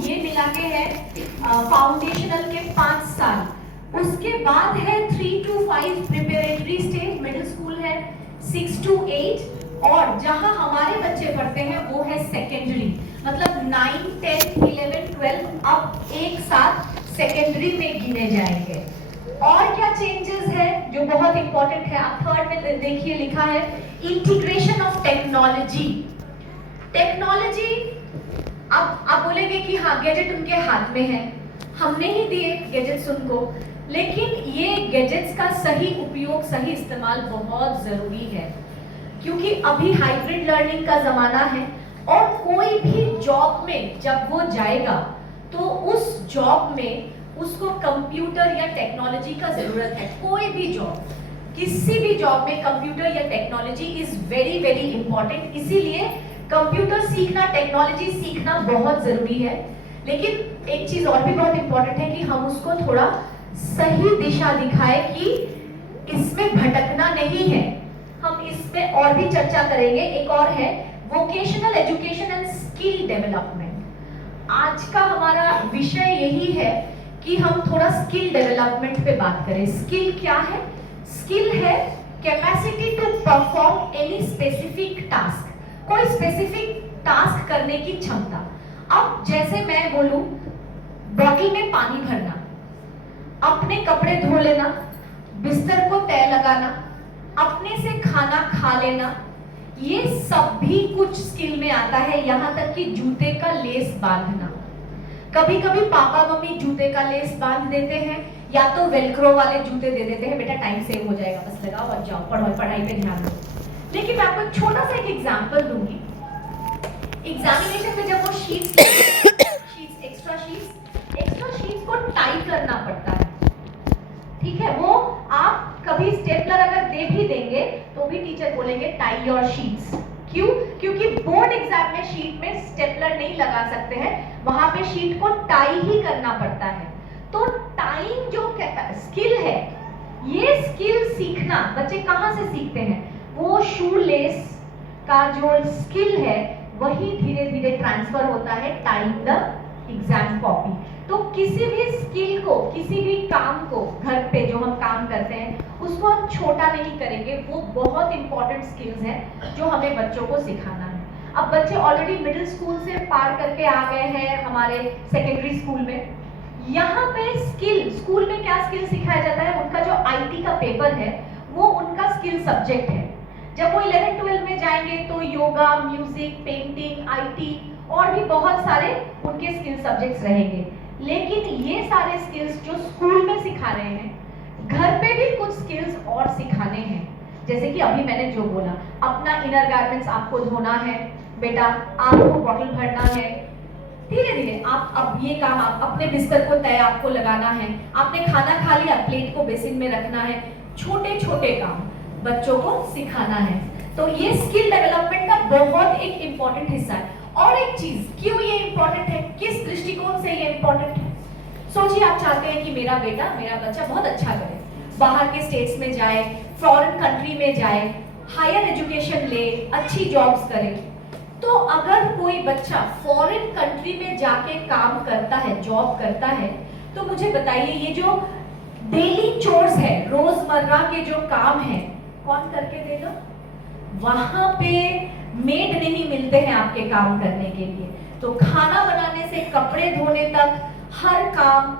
ये मिला के है फाउंडेशनल के 5 साल, उसके बाद है 3 to 5 preparatory stage, middle school है 6 to 8, और जहां हमारे बच्चे पढ़ते हैं वो है सेकेंडरी, मतलब 9, 10, 11, 12 अब एक साथ सेकेंडरी में गिने जाएंगे। और क्या चेंजेस है जो बहुत इंपॉर्टेंट है, आप थर्ड में देखिए लिखा है इंटीग्रेशन ऑफ टेक्नोलॉजी। टेक्नोलॉजी, अब आप बोलेंगे कि हाँ गैजेट उनके हाथ में है, हमने ही दिए गैजेट्स उनको, लेकिन ये गैजेट्स का सही उपयोग, सही इस्तेमाल बहुत जरूरी है, क्योंकि अभी हाइब्रिड लर्निंग का जमाना है और कोई भी जॉब में जब वो जाएगा तो उस जॉब में उसको कंप्यूटर या टेक्नोलॉजी का जरूरत है। कोई भी जॉब, किसी भी जॉब में कंप्यूटर या technology is very very important, इसीलिए कंप्यूटर सीखना, टेक्नोलॉजी सीखना बहुत जरूरी है। लेकिन एक चीज और भी बहुत इंपॉर्टेंट है कि हम उसको थोड़ा सही दिशा दिखाए कि इसमें भटकना नहीं है। हम इस पे और भी चर्चा करेंगे। एक और है vocational education and skill development. आज का हमारा विषय यही है कि हम थोड़ा स्किल डेवलपमेंट पे बात करें। स्किल क्या है? स्किल है capacity to perform any specific task, कोई स्पेसिफिक टास्क करने की क्षमता। अब जैसे मैं बोलूं बॉटल में पानी भरना, अपने कपड़े धो लेना, बिस्तर को तय लगाना, अपने से खाना खा लेना, ये सब भी कुछ स्किल में आता है। यहां तक कि जूते का लेस बांधना, कभी कभी पापा मम्मी जूते का लेस बांध देते हैं या तो वेलक्रो वाले जूते दे देते हैं, बेटा टाइम सेव हो जाएगा, बस लगाओ और जाओ, पढ़ो, पढ़ाई पे ध्यान दो। लेकिन मैं आपको छोटा सा एक एग्जांपल दूंगी। एग्जामिनेशन में जब वो शीट्स एक्स्ट्रा शीट्स को टाई करना पड़ता है, ठीक है, वो आप कभी स्टेपलर अगर दे भी देंगे तो भी टीचर बोलेंगे टाई योर शीट्स। क्यों? क्योंकि बोर्ड एग्जाम में शीट में स्टेपलर नहीं लगा सकते हैं, वहां पे शीट को टाई ही करना पड़ता है। तो टाइम जो स्किल है, ये स्किल सीखना बच्चे कहां से सीखते हैं? वो शू लेस का जो स्किल है वही धीरे धीरे ट्रांसफर होता है टाइम द एग्जाम कॉपी। तो किसी भी स्किल को, किसी भी काम को, घर पे जो हम काम करते हैं उसको हम छोटा नहीं करेंगे, वो बहुत इंपॉर्टेंट स्किल्स हैं जो हमें बच्चों को सिखाना है। अब बच्चे ऑलरेडी मिडिल स्कूल से पार करके आ गए हैं हमारे सेकेंडरी स्कूल में। यहाँ पे स्किल, स्कूल में क्या स्किल सिखाया जाता है? उनका जो आईटी का पेपर है वो उनका स्किल सब्जेक्ट है। जब वो 11-12 में जाएंगे तो योगा, म्यूजिक, पेंटिंग, आईटी और भी बहुत सारे उनके स्किल सब्जेक्ट्स रहेंगे। लेकिन ये सारे स्किल्स जो स्कूल में सिखा रहे हैं, घर पे भी कुछ स्किल्स और सिखाने हैं। जैसे कि अभी मैंने जो बोला, अपना इनर गारमेंट्स आपको धोना है, बेटा आपको बॉटल भरना है, धीरे धीरे आप अब ये काम, आप अपने बिस्तर को तय आपको लगाना है, आपने खाना खा लिया, प्लेट को बेसिन में रखना है, छोटे छोटे काम बच्चों को सिखाना है। तो ये स्किल डेवलपमेंट का बहुत एक इंपॉर्टेंट हिस्सा है। और एक चीज, क्यों ये इंपॉर्टेंट है, किस दृष्टिकोण से ये इंपॉर्टेंट है? सोचिए आप चाहते हैं कि मेरा बेटा, मेरा बच्चा बहुत अच्छा करे, बाहर के स्टेट्स में जाए, फॉरेन कंट्री में जाए, हायर एजुकेशन ले, अच्छी जॉब्स करे। तो अगर कोई बच्चा फॉरेन कंट्री में जाके काम करता है, जॉब करता है, तो मुझे बताइए ये जो डेली चोर्स है, रोजमर्रा के जो काम है, कौन करके देगा? वहां पे मेड नहीं मिलते हैं आपके काम करने के लिए। तो खाना बनाने से कपड़े धोने तक हर काम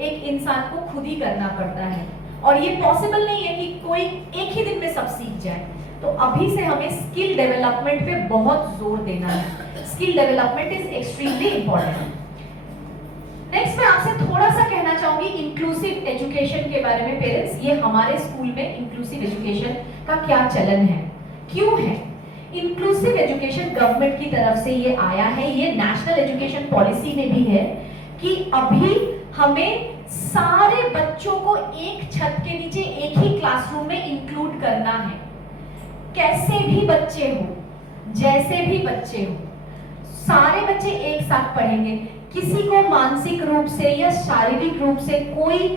एक इंसान को खुद ही करना पड़ता है, और ये पॉसिबल नहीं है कि कोई एक ही दिन में सब सीख जाए। तो अभी से हमें स्किल डेवलपमेंट पे बहुत जोर देना है। Skill development is extremely important. Next मैं आपसे थोड़ा सा कहना चाहूंगी इंक्लूसिव एजुकेशन के बारे में। पेरेंट्स, ये हमारे स्कूल में इंक्लूसिव एजुकेशन का क्या चलन है, क्यों है? इंक्लूसिव एजुकेशन गवर्नमेंट की तरफ से ये आया है, ये नेशनल एजुकेशन पॉलिसी में भी है कि अभी हमें सारे बच्चों को एक छत के नीचे एक ही क्लासरूम में इंक्लूड करना है। कैसे भी बच्चे हो, जैसे भी बच्चे हो, सारे बच्चे एक साथ पढ़ेंगे। किसी को मानसिक रूप से या शारीरिक रूप से कोई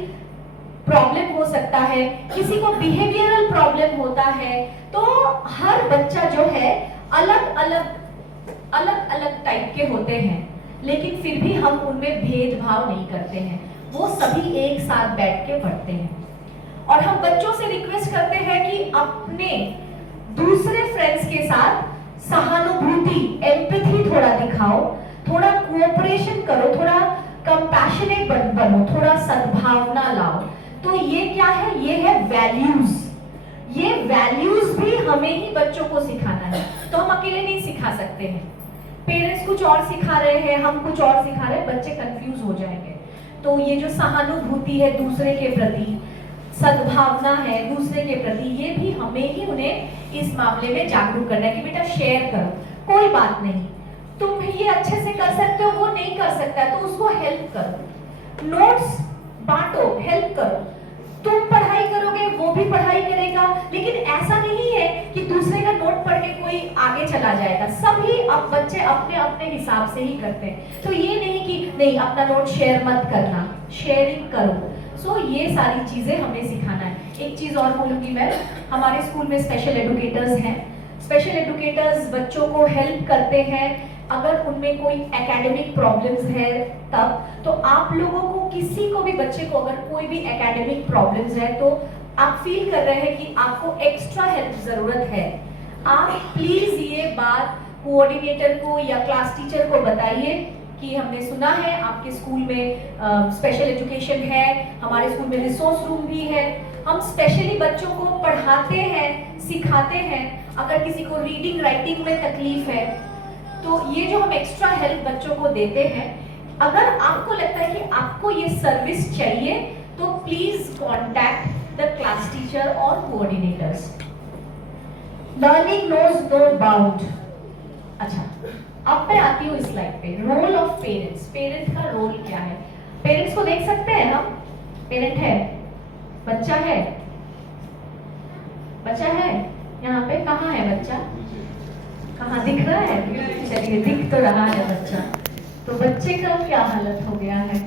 प्रॉब्लम हो सकता है, किसी को बिहेवियरल प्रॉब्लम होता है, तो हर बच्चा जो है अलग अलग टाइप के होते हैं। लेकिन फिर भी हम उनमें भेदभाव नहीं करते हैं, वो सभी एक साथ बैठ के पढ़ते हैं। और हम बच्चों से रिक्वेस्ट करते हैं कि अपने दूसरे फ्रेंड्स के साथ सहानुभूति, एम्पैथी थोड़ा दिखाओ, थोड़ा कोऑपरेशन करो, थोड़ा कंपैशनेट बनो, थोड़ा सद्भावना लाओ। तो ये क्या है? ये है वैल्यूज। ये वैल्यूज भी हमें ही बच्चों को सिखाना है, तो हम अकेले नहीं सिखा सकते हैं। पेरेंट्स कुछ और सिखा रहे हैं, हम कुछ और सिखा रहे हैं, बच्चे कंफ्यूज हो जाएंगे। तो ये जो सहानुभूति है दूसरे के प्रति, सद्भावना है दूसरे के प्रति, ये भी हमें ही उन्हें इस मामले में जागरूक करना है कि बेटा शेयर करो, कोई बात नहीं, तुम ये अच्छे से कर सकते हो, वो नहीं कर सकता है तो उसको हेल्प करो, नोट्स बांटो, हेल्प करो। तुम पढ़ाई करोगे, वो भी पढ़ाई करेगा, लेकिन ऐसा नहीं है कि दूसरे का नोट पढ़ के कोई आगे चला जाएगा। सभी अब बच्चे अपने अपने हिसाब से ही करते हैं। तो ये नहीं कि नहीं अपना नोट शेयर मत करना, शेयरिंग करो। सो ये सारी चीजें हमें सिखाना है। एक चीज और बोलूंगी मैं, हमारे स्कूल में स्पेशल एडुकेटर्स हैं। स्पेशल एडुकेटर्स बच्चों को हेल्प करते हैं अगर उनमें कोई एकेडमिक प्रॉब्लम्स है तब। तो आप लोगों को, किसी को भी बच्चे को अगर कोई भी एकेडमिक प्रॉब्लम्स है तो आप फील कर रहे हैं कि आपको एक्स्ट्रा हेल्प जरूरत है, आप प्लीज ये बात कोऑर्डिनेटर को या क्लास टीचर को बताइए कि हमने सुना है आपके स्कूल में स्पेशल एजुकेशन है, हमारे स्कूल में रिसोर्स रूम भी है, हम स्पेशली बच्चों को पढ़ाते हैं, सिखाते हैं। अगर किसी को रीडिंग राइटिंग में तकलीफ है तो ये जो हम एक्स्ट्रा हेल्प बच्चों को देते हैं, अगर आपको लगता है कि आपको ये सर्विस चाहिए तो please contact the class teacher और coordinators. Learning knows no bound. अच्छा, अब मैं आती हूँ इस स्लाइड पे, रोल ऑफ पेरेंट्स। पेरेंट्स का रोल क्या है? पेरेंट्स को देख सकते हैं हम, पेरेंट है, बच्चा है, बच्चा है यहाँ पे, कहाँ है बच्चा? कहाँ दिख रहा है? चलिए, दिख तो रहा है बच्चा। तो बच्चे का क्या हालत हो गया है,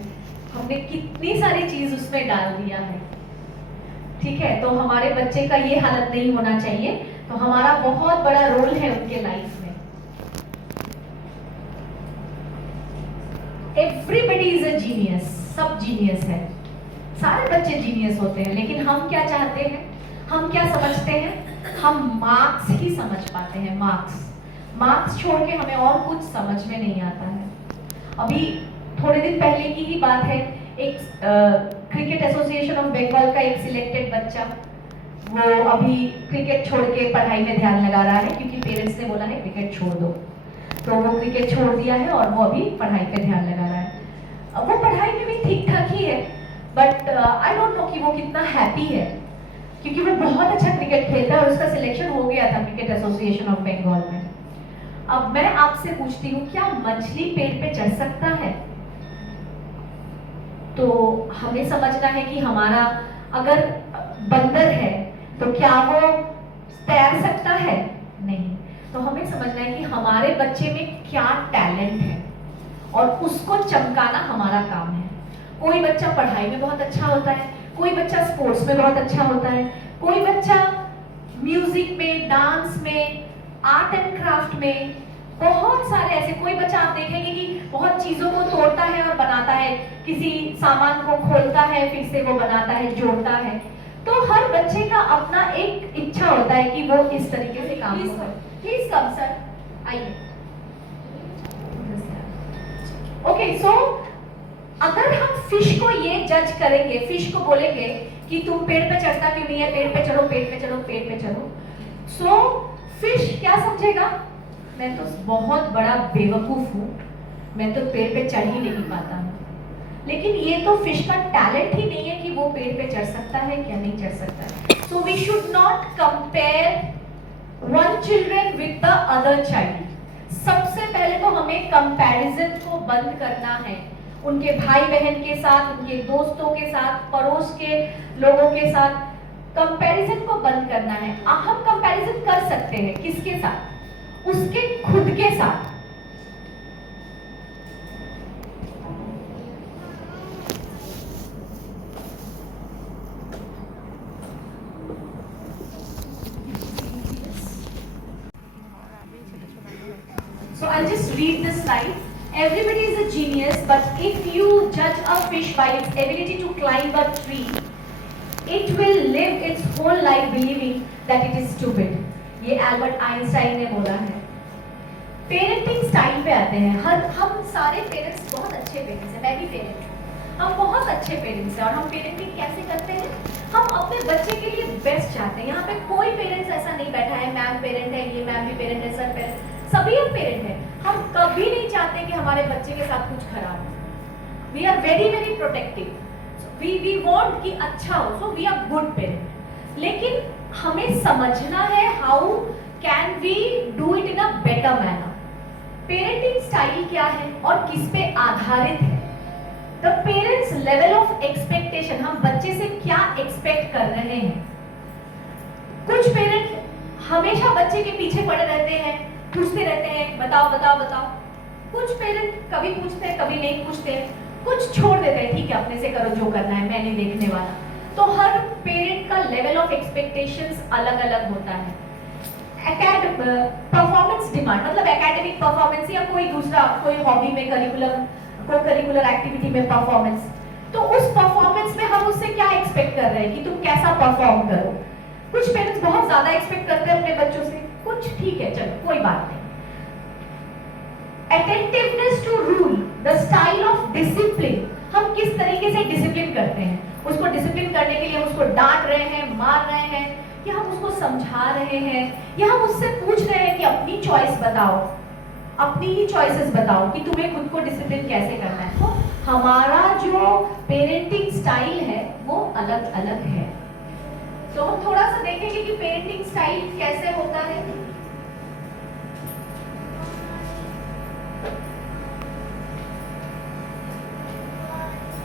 हमने कितनी सारी चीज उसमें डाल दिया है, ठीक है? तो हमारे बच्चे का ये हालत नहीं होना चाहिए, तो हमारा बहुत बड़ा रोल है उनके लाइफ में। एवरीबडी इज अ जीनियस, सब जीनियस है, सारे बच्चे जीनियस होते हैं, लेकिन हम क्या चाहते हैं, हम क्या समझते हैं? हम मार्क्स ही समझ पाते हैं, मार्क्स छोड़ के हमें और कुछ समझ में नहीं आता है। अभी थोड़े दिन पहले की ही बात है, एक क्रिकेट एसोसिएशन ऑफ बंगाल का एक सिलेक्टेड बच्चा, वो अभी क्रिकेट छोड़ के पढ़ाई में ध्यान लगा रहा है, क्योंकि पेरेंट्स ने बोला है क्रिकेट छोड़ दो, तो वो क्रिकेट छोड़ दिया है और वो अभी पढ़ाई पे ध्यान लगा रहा है। वो पढ़ाई में भी ठीक ठाक ही है, बट आई डोंट नो कि वो कितना हैप्पी है, क्योंकि वो बहुत अच्छा क्रिकेट खेलता है और उसका सिलेक्शन हो गया था क्रिकेट एसोसिएशन ऑफ बंगाल में। अब मैं आपसे पूछती हूँ, क्या मछली पेड़ पे चढ़ सकता है? तो हमें समझना है कि हमारा अगर बंदर है तो क्या वो तैर सकता है? नहीं। तो हमें समझना है कि हमारे बच्चे में क्या टैलेंट है और उसको चमकाना हमारा काम है। कोई बच्चा पढ़ाई में बहुत अच्छा होता है, कोई बच्चा स्पोर्ट्स में बहुत अच्छा होता है, कोई बच्चा म्यूजिक में, डांस में, आर्ट एंड क्राफ्ट में, बहुत सारे ऐसे। कोई बच्चा आप देखेंगे कि बहुत चीजों को तोड़ता है और बनाता है, किसी सामान को खोलता है फिर से वो बनाता है, जोड़ता है। तो हर बच्चे का अपना एक इच्छा होता है कि वो इस तरीके से काम करे। प्लीज कम सर, आइए। ओके, सो अगर हम फिश को ये जज करेंगे, फिश को बोलेंगे कि तुम पेड़ पे चढ़ता क्यों नहीं है, पेड़ पे चढ़ो, पेड़ पे चढ़ो, पेड़ पे चढ़ो, सो फिश क्या समझेगा? मैं तो बहुत बड़ा बेवकूफ हूँ, मैं तो पेड़ पे चढ़ ही नहीं पाता हूँ। लेकिन ये तो फिश का टैलेंट ही नहीं है कि वो पेड़ पे चढ़ सकता है क्या नहीं चढ़ सकता है। So we should not compare one children with the other child. सबसे पहले तो हमें कंपैरिजन को बंद करना है, उनके भाई बहन के साथ, उनके दोस्तों के साथ, पड़ोस के लोगों के साथ कंपैरिजन को बंद करना है। हम कंपैरिजन कर सकते हैं किसके साथ? उसके खुद के साथ। So I'll just read the slide. Everybody is a genius, but if you judge a fish by its ability to climb a tree, it will live its whole life believing that it is stupid. ये Albert Einstein ने बोला है। Parenting style पे आते हैं। हम सारे parents बहुत अच्छे पेरेंट्स हैं, मैं भी पेरेंट हूँ, हम बहुत अच्छे पेरेंट्स हैं। और हम पेरेंटिंग कैसे करते हैं? हम अपने बच्चे के लिए बेस्ट चाहते हैं। यहाँ पे कोई पेरेंट्स ऐसा नहीं बैठा है, मैम पेरेंट है, ये मैम भी पेरेंट है, सर पेरेंट, सभी हम पेरेंट हैं। हम कभी नहीं चाहते कि हमारे बच्चे के साथ कुछ खराब हो। We are very very protective, we want कि अच्छा हो, so we are good parent. लेकिन हमें समझना है how can we do it in a better manner. Parenting style क्या है और किस पे आधारित है? The parents level of expectation, हम बच्चे से क्या एक्सपेक्ट कर रहे हैं। कुछ पेरेंट हमेशा बच्चे के पीछे पड़े रहते हैं, पूछते रहते हैं बताओ बताओ बताओ। कुछ पेरेंट कभी पूछते हैं कभी नहीं पूछते हैं, कुछ छोड़ देते हैं, ठीक है अपने से करो जो करना है, मैं नहीं देखने वाला। तो हर पेरेंट का लेवल ऑफ एक्सपेक्टेशंस अलग अलग होता है। परफॉर्मेंस डिमांड मतलब एकेडमिक परफॉर्मेंस या कोई दूसरा कोई हॉबी में को करिकुलर एक्टिविटी में परफॉर्मेंस, तो उस परफॉर्मेंस में हम उससे क्या एक्सपेक्ट कर रहे हैं कि तुम कैसा परफॉर्म करो। कुछ पेरेंट्स बहुत ज्यादा एक्सपेक्ट करते हैं अपने बच्चों से, कुछ ठीक है चलो कोई बात नहीं। Attentiveness to rule, the style of discipline, हम किस तरीके से डिसिप्लिन करते हैं। उसको डिसिप्लिन करने के लिए हम उसको डांट रहे हैं, मार रहे हैं, या हम उसको समझा रहे हैं, या हम उससे पूछ रहे हैं कि अपनी चॉइस बताओ, अपनी ही चॉइसेस बताओ कि तुम्हें खुद को डिसिप्लिन कैसे करना है। तो हमारा जो पेरेंटिंग स्टाइल है वो अलग अलग है। तो हम थोड़ा सा देखेंगे कि पेरेंटिंग स्टाइल कैसे होता है।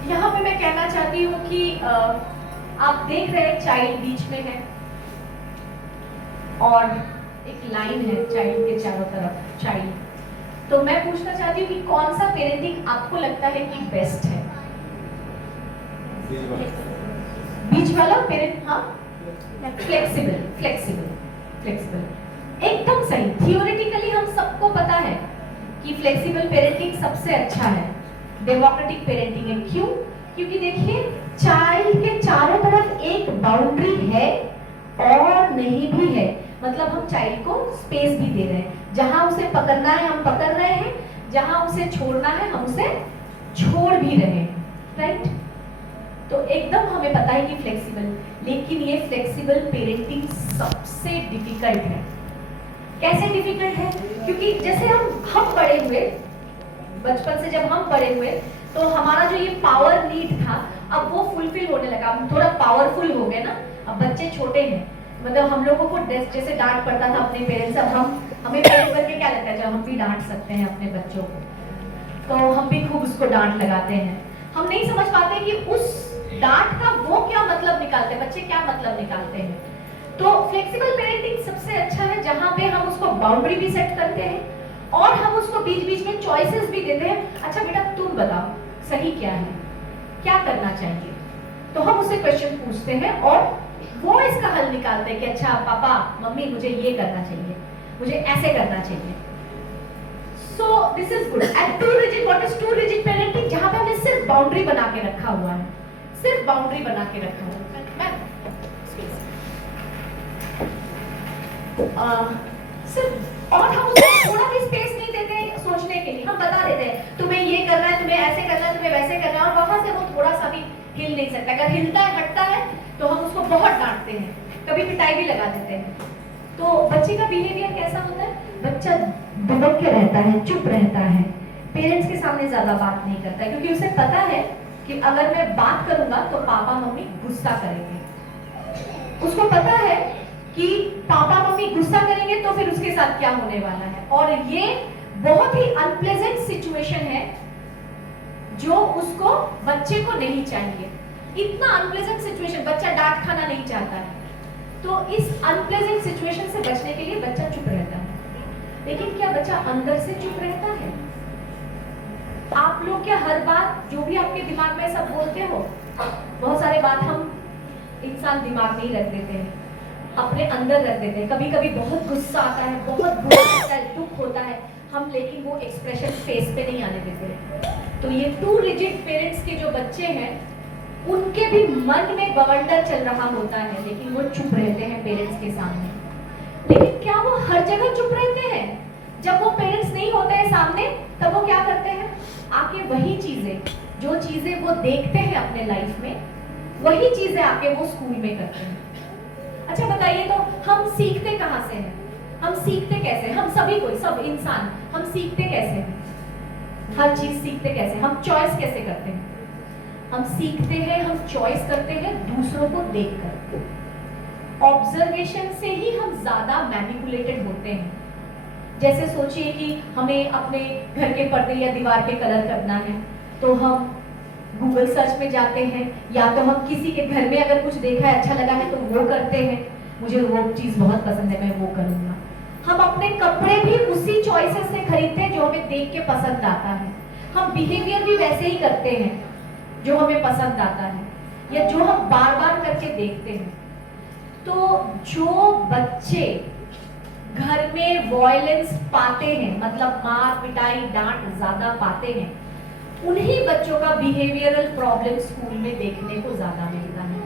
यहाँ पे मैं कहना चाहती हूँ कि आप देख रहे हैं चाइल्ड बीच में है और एक लाइन है चाइल्ड के चारों तरफ चाइल्ड। तो मैं पूछना चाहती हूँ कि कौन सा पेरेंटिंग आपको लगता है कि बेस्ट है? बीच वाला पेरेंट, हाँ फ्लेक्सिबल फ्लेक्सिबल फ्लेक्सिबल एकदम सही। थियोरेटिकली हम सबको पता है कि फ्लेक्सिबल पेरेंटिंग सबसे अच्छा है, डेमोक्रेटिक पेरेंटिंग है। क्यों? क्योंकि देखिए चाइल्ड के चारों तरफ एक बाउंड्री है और नहीं भी है, मतलब हम चाइल्ड को स्पेस भी दे रहे हैं। जहां उसे पकड़ना है हम पकड़ रहे हैं, जहां उसे छोड़ना है हम उसे छोड़ भी रहे हैं, राइट? तो एकदम हमें पता है कि फ्लेक्सिबल, लेकिन ये फ्लेक्सिबल पेरेंटिंग सबसे डिफिकल्ट है। कैसे डिफिकल्ट है? क्योंकि जैसे हम बड़े हुए, बचपन से जब हम बड़े हुए तो हमारा जो ये पावर नीड था अब वो फुलफिल होने लगा, हम थोड़ा पावरफुल हो गए ना। अब बच्चे छोटे हैं, मतलब हम लोगों को जैसे डांट पड़ता था अपने पेरेंट्स, अब हमें पेरेंट्स बन के क्या लगता है जब हम भी डांट सकते हैं अपने बच्चों को, तो हम भी खूब उसको डांट लगाते हैं। हम नहीं समझ पाते कि उस डांट का वो क्या मतलब निकालते हैं, बच्चे क्या मतलब निकालते हैं। तो फ्लेक्सिबल पेरेंटिंग सबसे अच्छा है जहां पे हम उसको बाउंड्री भी सेट करते हैं और हम उसको बीच बीच में चॉइसेस भी देते हैं। अच्छा बेटा तुम बताओ सही क्या है, क्या करना चाहिए। तो हम उससे क्वेश्चन पूछते हैं और वो इसका हल निकालते हैं कि अच्छा पापा मम्मी मुझे ये करना चाहिए, मुझे ऐसे करना चाहिए। So this is good. And too rigid, what is too rigid parenting? जहां पे हमने सिर्फ बाउंड्री बना के रखा हुआ है, सिर्फ बाउंड्री बना के रखा हुआ है। सिर्फ, और हम उसको थोड़ा भी स्पेस नहीं देते सोचने के लिए। हम बता देते हैं तुम्हें ये करना है, तुम्हें ऐसे करना है, तुम्हें वैसे करना है, और वहां से वो थोड़ा सा भी हिल नहीं सकता। अगर हिलता है हटता है तो हम उसको बहुत डांटते हैं, कभी पिटाई भी लगा देते हैं। तो बच्चे का बिहेवियर कैसा होता है? बच्चा दबक के रहता है, चुप रहता है, पेरेंट्स के सामने ज्यादा बात नहीं करता है, क्योंकि उसे पता है कि अगर मैं बात करूंगा तो पापा मम्मी गुस्सा करेंगे। उसको पता है कि पापा मम्मी गुस्सा करेंगे तो फिर उसके साथ क्या होने वाला है, और ये बहुत ही अनप्लेजेंट सिचुएशन है जो उसको बच्चे को नहीं चाहिए। इतना अनप्लेजेंट सिचुएशन, बच्चा डांट खाना नहीं चाहता है, तो इस अनप्लेजेंट सिचुएशन से बचने के लिए बच्चा चुप रहता है। लेकिन क्या बच्चा अंदर से चुप रहता है? आप लोग क्या हर बात जो भी आपके दिमाग में सब बोलते हो? बहुत सारे बात हम इंसान दिमाग में ही रख देते हैं, अपने अंदर रख देते हैं। कभी कभी बहुत गुस्सा आता है, बहुत बुरा लगता है, दुख होता है, हम लेकिन वो एक्सप्रेशन फेस पे नहीं आने देते। तो ये टू रिजिड पेरेंट्स के जो बच्चे हैं उनके भी मन में बवंडर चल रहा होता है, लेकिन वो चुप रहते हैं पेरेंट्स के सामने। लेकिन क्या वो हर जगह चुप रहते हैं? जब वो पेरेंट्स नहीं होते हैं सामने तब वो क्या करते हैं? आके वही चीजें, जो चीजें वो देखते हैं अपने लाइफ में, वही चीजें आके वो स्कूल में करते हैं। अच्छा बताइए, तो हम सीखते कहाँ से हैं? हम सीखते कैसे? हम सभी कोई, सब इंसान, हम सीखते कैसे हैं? हर चीज सीखते कैसे? हम चॉइस कैसे करते हैं? हम सीखते हैं, हम चॉइस करते हैं दूसरों को देखकर। ऑब्जर्वेशन से ही हम ज्यादा मैनिपुलेटेड होते हैं। जैसे सोचिए कि हमें अपने घर के पर्दे या दीवार पे कलर करना है, तो हम गूगल सर्च में जाते हैं, या तो हम किसी के घर में अगर कुछ देखा है, अच्छा लगा है तो वो करते हैं, मुझे वो चीज बहुत पसंद है मैं वो करूंगा। हम अपने कपड़े भी उसी चॉइसेस से खरीदते हैं जो हमें देख के पसंद आता है। हम बिहेवियर भी वैसे ही करते हैं जो हमें पसंद आता है या जो हम बार बार करके देखते हैं। तो जो बच्चे घर में वॉयलेंस पाते हैं, मतलब मार पिटाई डांट ज्यादा पाते हैं, उन्हीं बच्चों का बिहेवियरल प्रॉब्लम स्कूल में देखने को ज्यादा मिलता है।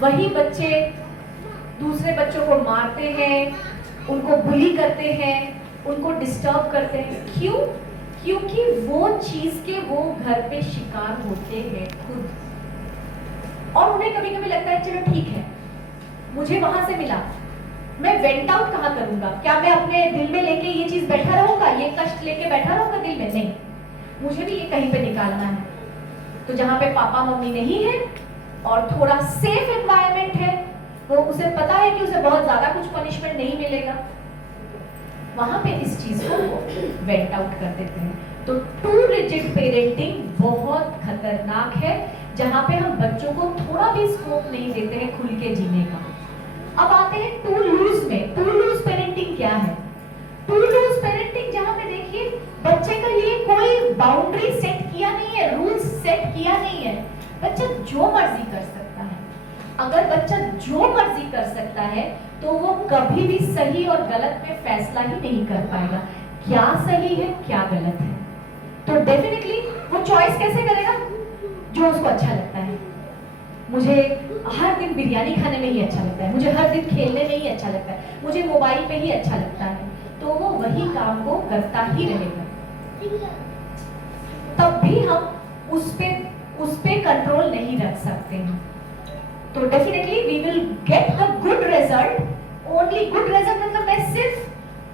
वही बच्चे दूसरे बच्चों को मारते हैं, उनको बुली करते हैं, उनको डिस्टर्ब करते हैं। क्यों? क्योंकि वो चीज के वो घर पे शिकार होते हैं खुद, और उन्हें कभी कभी लगता है चलो ठीक है, मुझे वहां से मिला, मैं वेंट आउट कहाँ करूंगा? क्या मैं अपने दिल में लेके ये चीज बैठा रहूंगा, ये कष्ट लेके बैठा रहूंगा दिल में? नहीं, मुझे भी ये कहीं पे निकालना है। तो जहां पे पापा मम्मी नहीं है और थोड़ा सेफ एनवायरनमेंट है, वो उसे पता है कि उसे बहुत ज्यादा कुछ पनिशमेंट नहीं मिलेगा, वहां पे इस चीज को वेंट आउट कर देते हैं। तो टू रिजिड पेरेंटिंग बहुत खतरनाक है, जहां पे हम बच्चों को थोड़ा भी स्कोप नहीं देते हैं खुल के जीने का। अब आते हैं टू लूज में। टू लूज पेरेंटिंग क्या है? टू लूज पेरेंटिंग जहां पे देखिए बच्चे के लिए कोई बाउंड्री सेट किया नहीं है, रूल्स सेट किया नहीं है, बच्चा जो मर्जी कर सकता है। अगर बच्चा जो मर्जी कर सकता है तो वो कभी भी सही और गलत में फैसला ही नहीं कर पाएगा, क्या सही है क्या गलत है। तो डेफिनेटली वो चॉइस कैसे करेगा? जो उसको अच्छा लगता है। मुझे हर दिन बिरयानी खाने में ही अच्छा लगता है, मुझे हर दिन खेलने में ही अच्छा लगता है, मुझे मोबाइल पे ही अच्छा लगता है, तो वो वही काम को करता ही रहेगा। तब भी हम उस पे कंट्रोल नहीं रख सकते हैं। तो definitely we will get the good result, only good result. मतलब मैं सिर्फ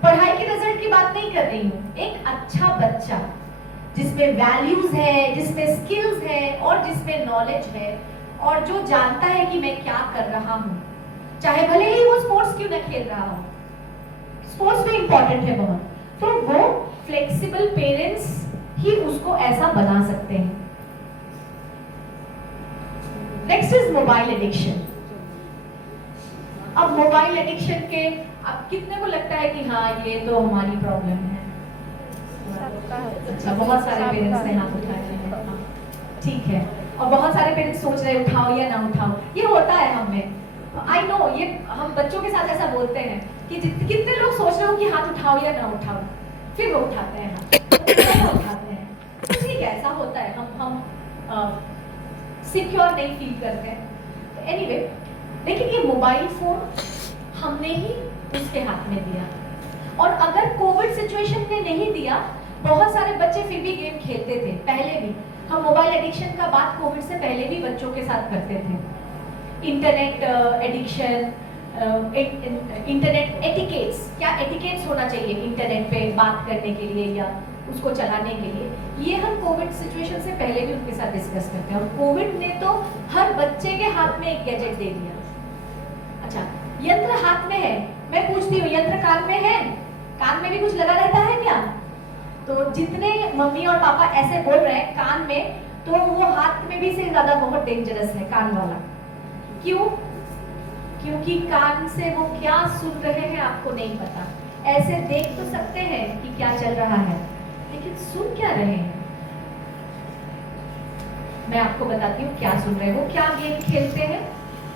पढ़ाई के रिजल्ट की बात नहीं कर रही हूँ। एक अच्छा बच्चा जिसमें वैल्यूज है, जिसमें स्किल्स है और जिसमें नॉलेज है, और जो जानता है कि मैं क्या कर रहा हूँ, चाहे भले ही वो स्पोर्ट्स क्यों ना खेल रहा हो, स्पोर्ट्स भी इंपॉर्टेंट है बहुत, तो वो फ्लेक्सिबल पेरेंट्स ही उसको ऐसा बना सकते हैं। Next is mobile addiction. अब मोबाइल एडिक्शन के अब कितने को लगता है कि हाँ ये तो हमारी प्रॉब्लम है? अच्छा, बहुत सारे पेरेंट्स ने हाथ उठाए हैं, ठीक है। और बहुत सारे पेरेंट्स सोच रहे उठाओ या ना उठाओ, ये होता है हम में। आई नो, ये हम बच्चों के साथ ऐसा बोलते हैं कि कितने लोग सोच रहे हो कि हाथ उठाओ या ना उठाओ, फिर वो उठाते हैं हाथ, उठाते हैं। ठीक है, ऐसा होता है, हम सिक्योर नहीं फील करते हैं। एनीवे, लेकिन ये मोबाइल फोन हमने ही उसके हाथ में दिया, और अगर कोविड सिचुएशन में नहीं दिया, बहुत सारे बच्चे फिर भी गेम खेलते थे। पहले भी हम मोबाइल एडिक्शन का बात कोविड से पहले भी बच्चों के साथ करते थे। इंटरनेट एडिक्शन, इंटरनेट एटिकेट्स, क्या एटिकेट्स होना चाहिए इंटरनेट पे बात करने के लिए या उसको चलाने के लिए, ये हम कोविड सिचुएशन से पहले भी उनके साथ डिस्कस करते हैं। और कोविड ने तो हर बच्चे के हाथ में एक गैजेट दे दिया। अच्छा, यंत्र हाथ में है, मैं पूछती हूँ यंत्र कान में है? कान में भी कुछ लगा रहता है क्या? तो जितने मम्मी और पापा ऐसे बोल रहे हैं कान में, तो वो हाथ में भी से ज्यादा बहुत डेंजरस है कान वाला। क्यों? क्योंकि कान से वो क्या सुन रहे हैं आपको नहीं पता। ऐसे देख तो सकते हैं कि क्या चल रहा है, लेकिन सुन क्या रहे हैं? मैं आपको बताती हूँ क्या सुन रहे हैं। वो क्या गेम खेलते हैं?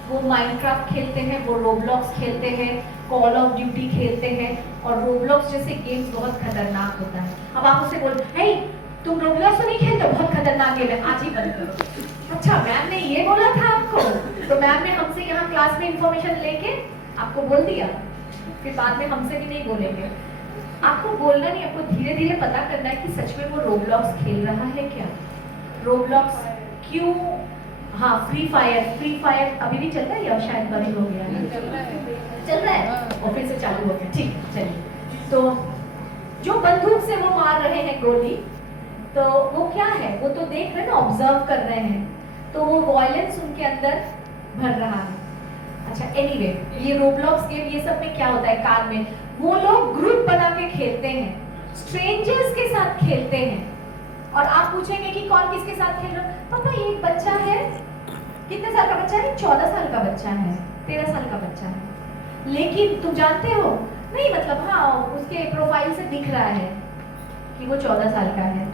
वो माइनक्राफ्ट खेलते हैं, वो रोब्लॉक्स खेलते हैं, कॉल ऑफ ड्यूटी खेलते हैं, और रोब्लॉक्स जैसे गेम्स बहुत खतरनाक होता है। अब आप उससे बोल, हे तुम रोब्लॉक्स तो नहीं खेलते, बहुत खतरनाक गेम है, आज ही बंद करो। अच्छा मैम ने ये बोला था आपको, तो मैम ने हमसे यहाँ क्लास में इंफॉर्मेशन लेके आपको बोल दिया, फिर बाद में हमसे भी नहीं बोलेंगे। आपको बोलना नहीं, आपको धीरे धीरे पता करना है कि सच में वो रोब्लॉक्स खेल रहा है क्या, रोब्लॉक्स क्यों। हाँ फ्री फायर अभी भी चल रहा है या शायद बंद हो गया है? चल रहा है और फिर से चालू हो गया, ठीक चलिए। तो जो बंदूक से वो मार रहे हैं गोली, तो वो क्या है, वो तो देख रहे हैं ना, ऑब्जर्व कर रहे हैं, तो वो वॉयलेंस उनके अंदर भर रहा है। अच्छा एनीवे, ये रोब्लॉक्स गेम ये सब में क्या होता है, कार में वो लोग ग्रुप बना के खेलते हैं, स्ट्रेंजर्स के साथ खेलते हैं। और आप पूछेंगे कि कौन किसके साथ खेल रहा है, पता ये एक बच्चा है, कितने साल का बच्चा है, 14 साल का बच्चा है, 13 साल का बच्चा है, लेकिन तुम जानते हो नहीं, मतलब हाँ उसके प्रोफाइल से दिख रहा है कि वो 14 साल का है,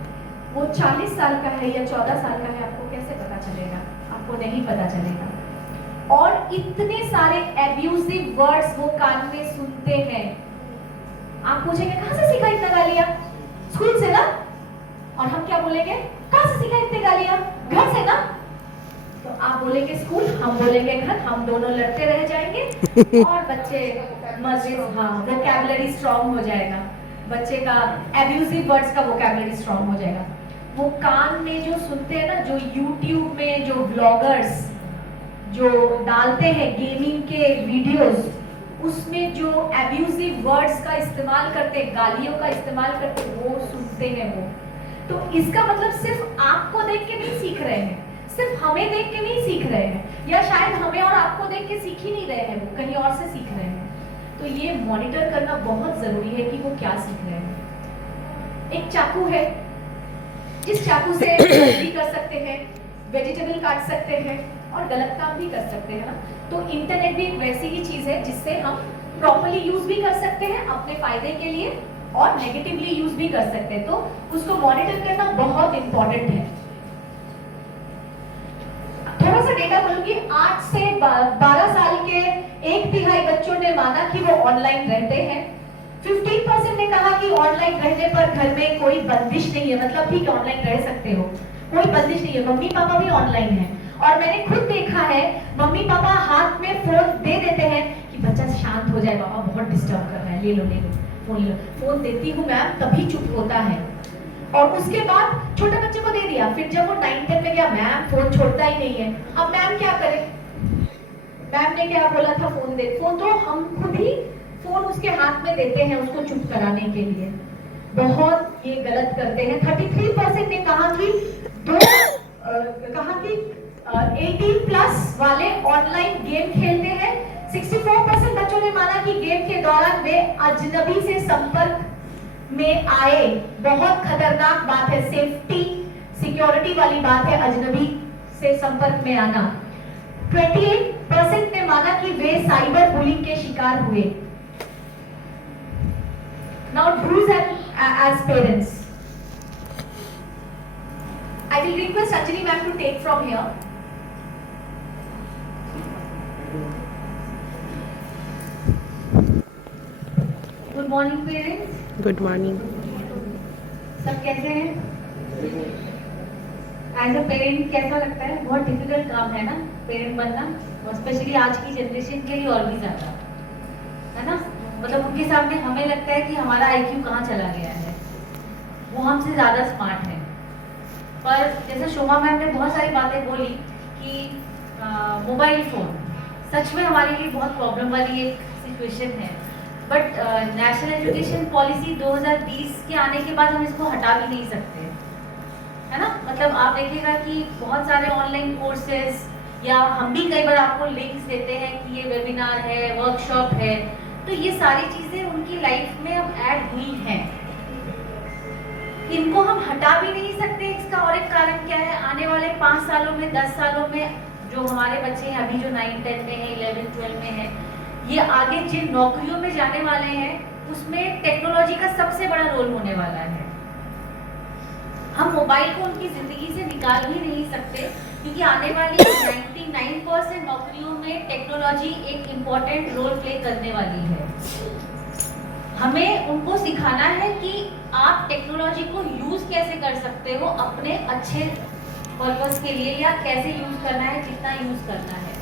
वो 40 साल का है या 14 साल का है, आपको कैसे पता चलेगा, आपको नहीं पता चलेगा। और इतने सारे एब्यूजिव वर्ड्स वो कान में सुनते हैं। आप पूछेंगे कहाँ से सीखा इतना गालियां, स्कूल से ना, और हम क्या बोलेंगे, कहाँ से सीखा इतने गालियां, घर से ना। तो आप बोलेंगे स्कूल, हम बोलेंगे घर, हम दोनों लड़ते रह जाएंगे और बच्चे मजे, हाँ वोकैबुलरी स्ट्रॉन्ग हो जाएगा, बच्चे का एब्यूजिव वर्ड्स का वोकैबुलरी स्ट्रॉन्ग हो जाएगा। वो कान में जो सुनते हैं ना, जो यूट्यूब में जो ब्लॉगर्स जो डालते हैं गेमिंग के वीडियोस, उसमें जो एब्यूजिव वर्ड्स का इस्तेमाल करते हैं, गालियों का इस्तेमाल करते हैं, वो सुनते हैं वो। तो इसका मतलब सिर्फ आपको देख के नहीं सीख रहे हैं, सिर्फ हमें देख के नहीं सीख रहे हैं, या शायद हमें और आपको देख के सीख ही नहीं रहे हैं, वो कहीं और से सीख रहे हैं। तो ये मॉनिटर करना बहुत जरूरी है कि वो क्या सीख रहे हैं। एक चाकू है, जिस चाकू से भी कर सकते हैं, वेजिटेबल काट सकते हैं और गलत काम भी कर सकते हैं ना। तो इंटरनेट भी एक वैसी ही चीज है जिससे हम प्रॉपर्ली यूज भी कर सकते हैं अपने फायदे के लिए, और नेगेटिवली यूज भी कर सकते हैं। तो उसको मॉनिटर करना बहुत इंपॉर्टेंट है। थोड़ा सा डेटा बोलूंगी, 8 से 12 साल के 1/3 बच्चों ने माना कि वो ऑनलाइन रहते हैं। 15% ने कहा कि ऑनलाइन रहने पर घर में कोई बंदिश नहीं है, मतलब ठीक है ऑनलाइन रह सकते हो, कोई बंदिश नहीं है, मम्मी पापा भी ऑनलाइन है। और मैंने खुद देखा है, मम्मी पापा हाथ में फोन दे देते हैं कि बच्चा शांत हो जाए, पापा बहुत डिस्टर्ब कर रहा है, ले लो फोन ले लो। फोन देती हूँ मैम, तभी चुप होता है। और उसके बाद छोटे बच्चे को दे दिया, फिर जब वो 9-10 में गया, मैम फोन छोड़ता ही नहीं है। अब मैम क्या करे, मैम ने क्या बोला था, फोन दे, फोन तो हम खुद ही फोन उसके हाथ में देते हैं उसको चुप कराने के लिए। बहुत ये गलत करते हैं। 33% ने कहा कि 18+ वाले ऑनलाइन गेम खेलते हैं। 64% बच्चों ने माना कि गेम के दौरान वे अजनबी से संपर्क में आए। बहुत खतरनाक बात है, सेफ्टी सिक्योरिटी वाली बात है अजनबी से संपर्क में आना। 28% ने माना कि वे साइबर बुलिंग के शिकार हुए। Now do's and as parents, I will request Anjali ma'am to take from here. Good morning parents. Good morning. सब कैसे हैं? एज अ पेरेंट कैसा लगता है? बहुत डिफिकल्ट काम है ना पेरेंट बनना, और स्पेशली आज की जनरेशन के लिए और भी ज्यादा, है ना। मतलब उनके सामने हमें लगता है कि हमारा आईक्यू कहाँ चला गया है, वो हमसे ज्यादा स्मार्ट है। पर जैसे शोभा मैम ने बहुत सारी बातें बोली कि मोबाइल फोन सच में हमारे लिए बहुत प्रॉब्लम वाली एक सिचुएशन है। बट नेशनल एजुकेशन पॉलिसी 2020 के आने के बाद हम इसको हटा भी नहीं सकते, है ना। मतलब आप देखिएगा कि बहुत सारे ऑनलाइन कोर्सेज, या हम भी कई बार आपको लिंक्स देते हैं कि ये वेबिनार है, वर्कशॉप है, तो ये सारी चीजें उनकी लाइफ में अब ऐड हुई हैं। इनको हम हटा भी नहीं सकते। इसका और एक कारण क्या है, आने वाले 5 सालों में, 10 सालों में जो हमारे बच्चे हैं अभी जो 9-10 में है, 11-12 में है, ये आगे जिन नौकरियों में जाने वाले हैं उसमें टेक्नोलॉजी का सबसे बड़ा रोल होने वाला है। हम मोबाइल को उनकी जिंदगी से निकाल भी नहीं सकते, क्योंकि आने वाली 99% नौकरियों में टेक्नोलॉजी एक इम्पोर्टेंट रोल प्ले करने वाली है। हमें उनको सिखाना है कि आप टेक्नोलॉजी को यूज कैसे कर सकते हो अपने अच्छे पर्पस के लिए, या कैसे यूज करना है, कितना यूज करना है।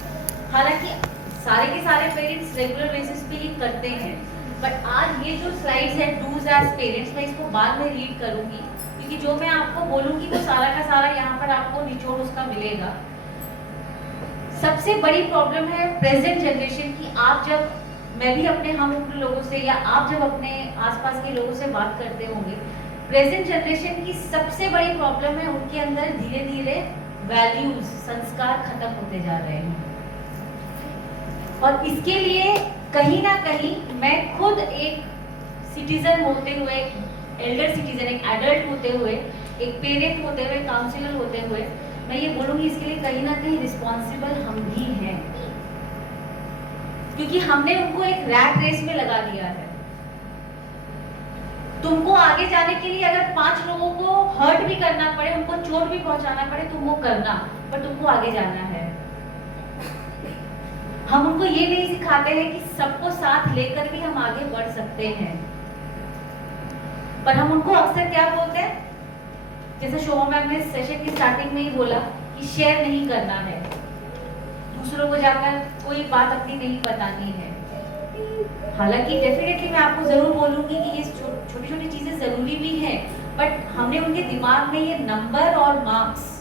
हालांकि सारे के सारे पेरेंट्स रेगुलर बेसिस पे ही करते हैं, बट आज ये जो स्लाइड्स है डूज एज पेरेंट्स, मैं इसको बाद में रीड करूंगी, क्योंकि जो मैं आपको बोलूंगी वो सारा का सारा यहाँ पर आपको निचोड़ उसका मिलेगा। सबसे बड़ी प्रॉब्लम है प्रेजेंट जनरेशन की। आप जब, मैं भी अपने हम उम्र लोगों से, या आप जब अपने आसपास के लोगों से बात करते होंगे, प्रेजेंट जनरेशन की सबसे बड़ी प्रॉब्लम है उनके अंदर धीरे धीरे वैल्यूज, संस्कार खत्म होते जा रहे हैं। और इसके लिए कहीं ना कहीं मैं खुद एक सिटीजन होते हुए, एक एल्डर सिटीजन, एक एडल्ट होते हुए, एक पेरेंट होते हुए, काउंसिलर होते हुए, मैं ये बोलूंगी इसके लिए कहीं ना कहीं रिस्पॉन्सिबल हम भी हैं, क्योंकि हमने उनको एक रैट रेस में लगा दिया है। तुमको आगे जाने के लिए अगर 5 लोगों को हर्ट भी करना पड़े, उनको चोट भी पहुंचाना पड़े, तुम वो करना, पर तुमको आगे जाना है। हम उनको ये नहीं सिखाते हैं कि सबको साथ लेकर भी हम आगे बढ़ सकते हैं, पर हम उनको अक्सर क्या बोलते हैं, जैसे शोभा मैम ने सेशन की स्टार्टिंग में ही बोला कि शेयर नहीं करना है, दूसरों को जाकर कोई बात अपनी नहीं बतानी है। हालांकि डेफिनेटली मैं आपको जरूर बोलूंगी कि ये छोटी छोटी चीजें जरूरी भी हैं, बट हमने उनके दिमाग में ये नंबर और मार्क्स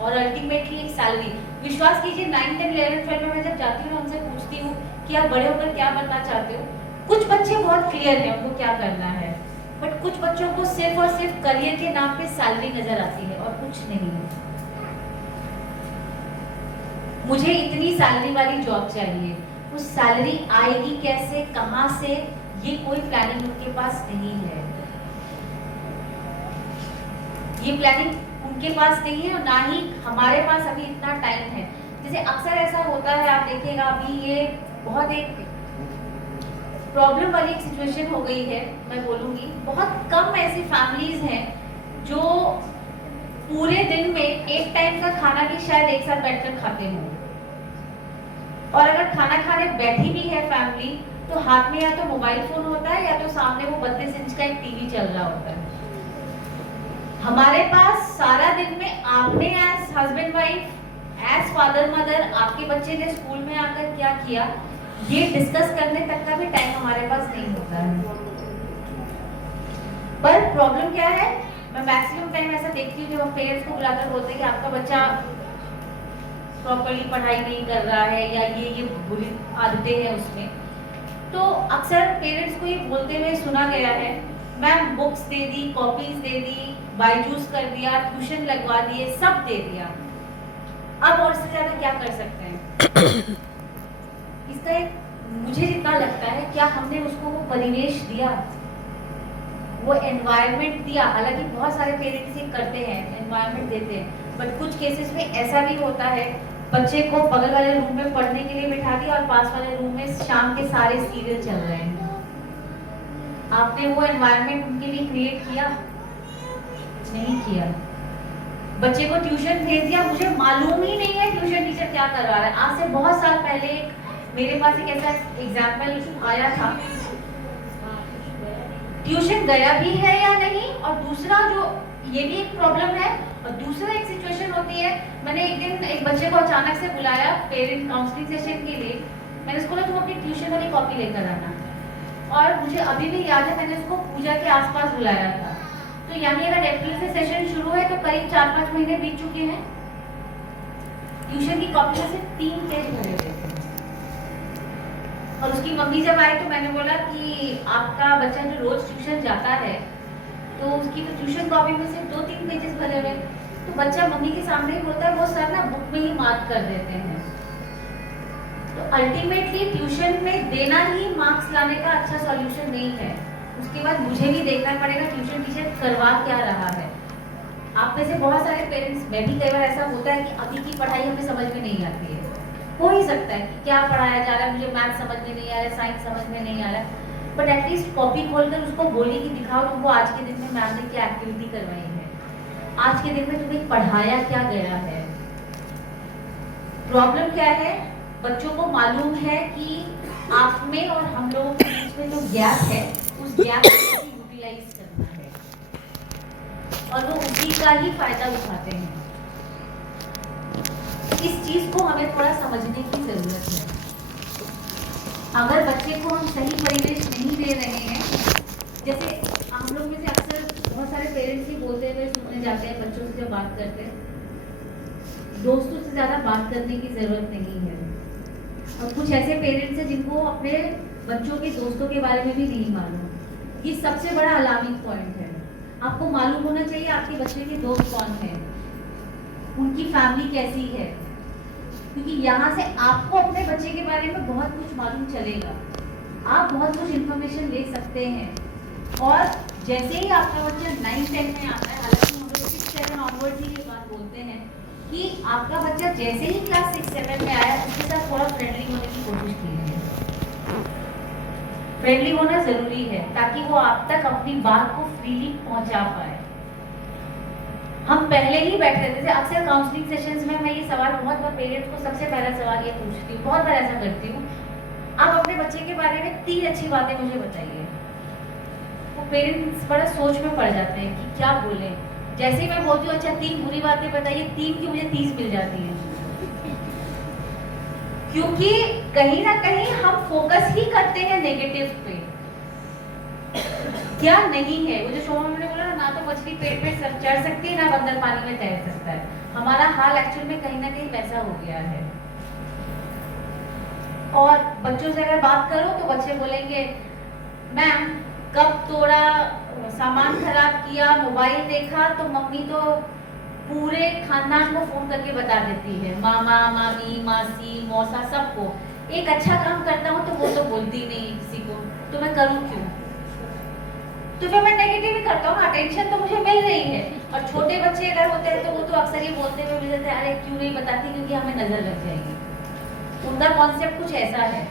और अल्टीमेटली एक सैलरी, विश्वास कीजिए 9, 10, 11, 12 में मैं जब जाती हूँ उनसे पूछती हूँ कि आप बड़े होकर क्या बनना चाहते हो, कुछ बच्चे बहुत क्लियर हैं उनको क्या करना है, बट कुछ बच्चों को सिर्फ और सिर्फ करियर के नाम पे सैलरी नजर आती है और कुछ नहीं। मुझे इतनी सैलरी वाली जॉब चाहिए, उस सैलरी आएगी कैसे, कहां से, ये कोई प्लानिंग उनके पास नहीं है। ये प्लानिंग उनके पास नहीं है और ना ही हमारे पास अभी इतना टाइम है। जैसे अक्सर ऐसा होता है, आप देखिएगा अभी ये बहुत एक प्रॉब्लम वाली एक सिचुएशन हो गई है, मैं बोलूंगी बहुत कम ऐसी फैमिलीज हैं जो पूरे दिन में एक टाइम का खाना भी शायद एक साथ बैठकर खाते हो, और अगर खाना खाने बैठी भी है फैमिली तो हाथ में या तो मोबाइल फोन होता है या तो सामने वो 32 इंच का एक टीवी चल रहा होता है। हमारे पास सारा दिन में आपने as husband wife, as father mother, आपके बच्चे ने स्कूल में आकर क्या किया, ये डिस्कस करने तक का भी टाइम हमारे पास नहीं होता है। पर प्रॉब्लम क्या है, मैं मैक्सिमम टाइम ऐसा देखती हूँ जब हम पेरेंट्स को बुलाकर बोलते हैं कि आपका बच्चा प्रॉपर्ली पढ़ाई नहीं कर रहा है या ये बुरी आदतें हैं उसमें, तो अक्सर पेरेंट्स को ये बोलते हुए सुना गया है, मैम बुक्स दे दी, कॉपीज दे दी, बायजूस कर दिया, ट्यूशन लगवा दिए, सब दे दिया, अब और से ज्यादा क्या कर सकते हैं। इसका एक मुझे जितना लगता है, क्या हमने उसको वो परिवेश दिया, वो एनवायरनमेंट दिया। हालांकि बहुत सारे पेरेंट्स ये करते हैं, एनवायरनमेंट देते हैं, बट कुछ केसेस में ऐसा भी होता है, बच्चे को बगल वाले रूम में पढ़ने के लिए बिठा दिया और पास वाले रूम में शाम के सारे सीरियल चल रहे हैं। आपने वो एनवायरनमेंट उनके लिए क्रिएट किया? नहीं किया। बच्चे को ट्यूशन भेज दिया, मुझे मालूम ही नहीं है ट्यूशन टीचर क्या करवा रहा है। आज से बहुत साल पहले मेरे पास एक ऐसा एग्जाम्पल आया था, ट्यूशन गया भी है या नहीं, और दूसरा जो ये भी एक प्रॉब्लम है, और दूसरा एक सिचुएशन होती है, मैंने एक दिन एक बच्चे को अचानक से बुलाया पेरेंट काउंसलिंग सेशन के लिए, मैंने उसको बोला तुम अपनी ट्यूशन वाली कॉपी लेकर आना, और मुझे अभी भी याद है मैंने उसको पूजा के आसपास बुलाया था। तो यानी अगर अप्रैल से सेशन शुरू है तो करीब 4-5 महीने बीत चुके हैं, ट्यूशन की कॉपी में सिर्फ 3 पेज भरे हुए थे। और उसकी मम्मी जब आई तो मैंने बोला कि आपका बच्चा जो रोज ट्यूशन जाता है तो उसकी तो ट्यूशन कॉपी में सिर्फ 2-3 पेजेस भरे हुए। तो बच्चा मम्मी के सामने ही बोलता है वो सर ना बुक में ही मार्क कर देते हैं। तो अल्टीमेटली ट्यूशन में देना ही मार्क्स लाने का अच्छा सॉल्यूशन नहीं है। उसके बाद मुझे भी देखना पड़ेगा ट्यूशन टीचर करवा क्या रहा है। आप में से बहुत सारे पेरेंट्स, मैं भी कई बार ऐसा होता है कि अभी की पढ़ाई हमें समझ में नहीं आती है, हो ही सकता है कि क्या पढ़ाया जा रहा है, मुझे मैथ समझ में नहीं आ रहा है, साइंस समझ में नहीं आ रहा है, बट एटलीस्ट कॉपी खोलकर उसको बोलिए कि दिखाओ तुमको आज के दिन में मैम ने क्या एक्टिविटी करवाई है, आज के दिन में तुम्हें पढ़ाया क्या गया है। प्रॉब्लम क्या है, बच्चों को मालूम है कि आप में और हम लोगों के बीच बीच में जो गैप है उस गैप को यूटिलाइज करना है और वो उसी का ही फायदा उठाते हैं। इस चीज को हमें थोड़ा समझने की जरूरत है। अगर बच्चे को हम सही परिवेश नहीं दे रहे हैं, जैसे हम लोग में से अक्सर बहुत सारे पेरेंट्स ही बोलते हुए सुनने जाते हैं बच्चों से जब बात करते हैं, दोस्तों से ज्यादा बात करने की जरूरत नहीं है। और कुछ ऐसे पेरेंट्स हैं जिनको अपने बच्चों के दोस्तों के बारे में भी नहीं मालूम। ये सबसे बड़ा अलार्मिंग पॉइंट है। आपको मालूम होना चाहिए आपके बच्चे के दोस्त कौन है, उनकी फैमिली कैसी है, क्योंकि यहाँ से आपको अपने बच्चे के बारे में बहुत कुछ मालूम चलेगा। आप बहुत कुछ इन्फॉर्मेशन ले सकते हैं। और जैसे ही आपका बच्चा 9-10 में आता है, हालांकि हम लोग 6-7 ऑनवर्ड ही ये बात बोलते हैं कि आपका बच्चा जैसे ही क्लास 6-7 में आया उसके साथ थोड़ा फ्रेंडली होने की कोशिश कीजिए। फ्रेंडली होना जरूरी है ताकि वो आप तक अपनी बात को फ्रीली पहुंचा पाए। हम पहले ही बैठे थे, जैसे अक्सर काउंसलिंग सेशंस में मैं ये सवाल बहुत बार पेरेंट्स को सबसे पहला सवाल ये पूछती हूँ, बहुत बार ऐसा करती हूँ, आप अपने बच्चे के बारे में 3 अच्छी बातें मुझे बताइए। वो पेरेंट्स बड़ा सोच में पड़ जाते हैं कि क्या बोले। जैसे ही मैं बोलती हूँ अच्छा 3 बुरी बातें बताइए, 3 की मुझे 30 मिल जाती है। क्योंकि कहीं ना कहीं हम फोकस ही करते हैं नेगेटिव पे, क्या नहीं है। वो जो शोभा मैंने बोला ना तो मछली पेट पे चढ़ सकती है, ना बंदर पानी में तैर सकता है। हमारा हाल एक्चुअल में कहीं ना कहीं वैसा हो गया है। और बच्चों से अगर बात करो तो बच्चे बोलेंगे मैम कब तोड़ा, सामान खराब किया, मोबाइल देखा तो मम्मी तो पूरे खानदान को फोन करके बता देती है, मामा मामी मासी मौसा सबको। एक अच्छा काम करता हूँ तो वो तो बोलती नहीं किसी को, तो मैं करूँ क्यों? तो फिर मैं नेगेटिव ही करता हूँ। अटेंशन तो मुझे मिल रही है। और छोटे बच्चे अगर होते हैं तो वो तो अक्सर ये बोलते हुए मिल जाते हैं, अरे क्यों नहीं बताती, क्योंकि हमें नजर लग जाएगी। उनका कॉन्सेप्ट कुछ ऐसा है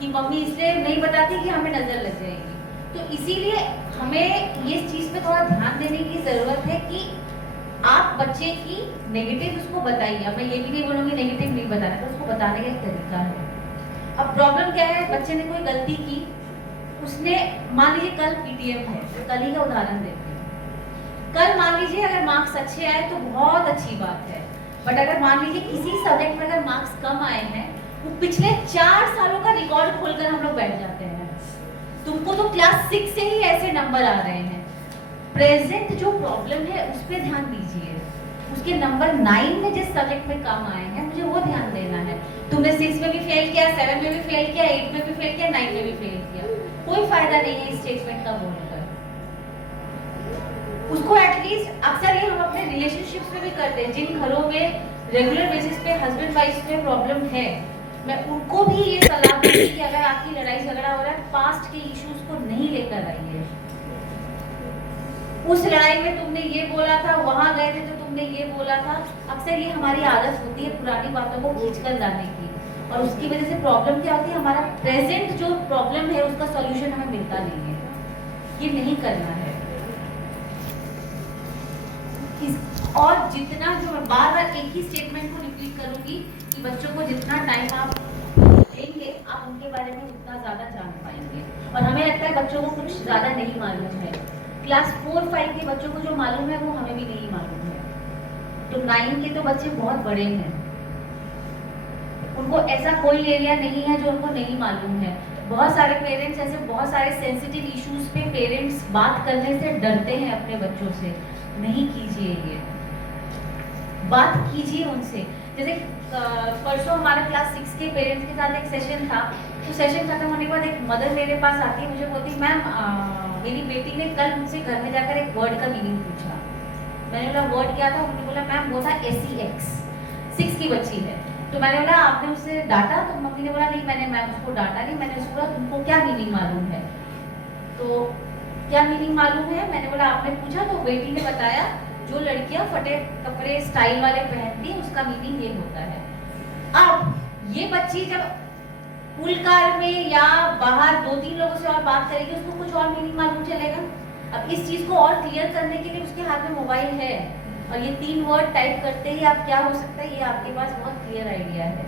कि मम्मी इसलिए नहीं बताती कि हमें नजर लग जाएगी। तो इसीलिए हमें ये चीज पे थोड़ा ध्यान देने की जरूरत है कि आप बच्चे की नेगेटिव उसको बताइए। अब मैं ये भी नहीं बोलूंगी नेगेटिव नहीं बताना, तो उसको बताने का एक तरीका है। अब प्रॉब्लम क्या है, बच्चे ने कोई गलती की, उसने मान लीजिए कल पीटीएम है, कल ही का उदाहरण देते हैं। कल मान लीजिए अगर मार्क्स अच्छे आए तो बहुत अच्छी बात है, बट अगर मान लीजिए किसी सब्जेक्ट में अगर मार्क्स कम आए हैं, वो पिछले 4 सालों का रिकॉर्ड खोलकर हम लोग बैठ जाते हैं। तुमको तो क्लास 6 से ही ऐसे नंबर आ रहे हैं। प्रेजेंट जो प्रॉब्लम है उस पर ध्यान दीजिए। उसके नंबर 9 में जिस सब्जेक्ट में कम आए हैं मुझे वो ध्यान देना है। तुमने 6 में भी फेल किया, 7 में भी फेल किया, 8 में भी फेल किया, 9 में भी फेल किया, कोई फायदा नहीं है इस स्टेटमेंट का बोलकर। उसको एटलीस्ट अक्सर ये हम अपने रिलेशनशिप्स में भी करते हैं, जिन घरों में रेगुलर बेसिस पे हस्बैंड वाइफ में प्रॉब्लम है, मैं उनको भी ये सलाह दूंगी कि अगर आपकी लड़ाई झगड़ा हो रहा है, पास्ट के इश्यूज को नहीं लेकर आइए। उस लड़ाई में तुमने ये बोला था, वहां गए थे तो तुमने ये बोला था। अक्सर ये हमारी आदत होती है पुरानी बातों को खींचकर लाने की, और उसकी वजह से प्रॉब्लम क्या होती है, हमारा प्रेजेंट जो प्रॉब्लम है उसका सॉल्यूशन हमें मिलता नहीं है। ये नहीं करना है। और जितना जो मैं बार बार एक ही स्टेटमेंट को रिपीट करूंगी कि बच्चों को जितना टाइम आप देंगे आप उनके बारे में उतना ज्यादा जान पाएंगे। और हमें लगता है बच्चों को कुछ ज्यादा नहीं मालूम है। क्लास 4-5 के बच्चों को जो मालूम है वो हमें भी नहीं मालूम है, तो 9 के तो बच्चे बहुत बड़े हैं, उनको ऐसा कोई एरिया नहीं है जो उनको नहीं मालूम है। बहुत सारे पेरेंट्स ऐसे बहुत सारे सेंसिटिव इश्यूज पे पेरेंट्स बात करने से डरते हैं अपने बच्चों से। नहीं कीजिए, ये बात कीजिए उनसे। जैसे परसों हमारा क्लास 6 के पेरेंट्स के साथ एक सेशन था, तो सेशन खत्म होने के बाद एक मदर मेरे पास आती है, मुझे बोलती है मैम मेरी बेटी ने कल मुझसे घर में जाकर एक वर्ड का मीनिंग पूछा। मैंने बोला वर्ड क्या था? उन्होंने बोला मैम वो था SEX। 6 की बच्ची है। तो मैंने बोला आपने उससे डांटा? तो मम्मी ने बोला नहीं मैंने मैम उसको डांटा नहीं, मैंने उसको बोला तुमको क्या मीनिंग मालूम है? तो क्या मीनिंग मालूम है? मैंने बोला आपने पूछा? तो बेटी ने बताया जो लड़कियां फटे कपड़े स्टाइल वाले पहनती हैं उसका मीनिंग ये होता है। अब ये बच्ची जब पुल कार में या बाहर 2-3 लोगों से और बात करेगी, उसको कुछ और मीनिंग मालूम चलेगा। अब इस चीज को और क्लियर करने के लिए उसके हाथ में मोबाइल है, और ये 3 वर्ड टाइप करते ही आप क्या हो सकता है ये आपके पास बहुत क्लियर आइडिया है।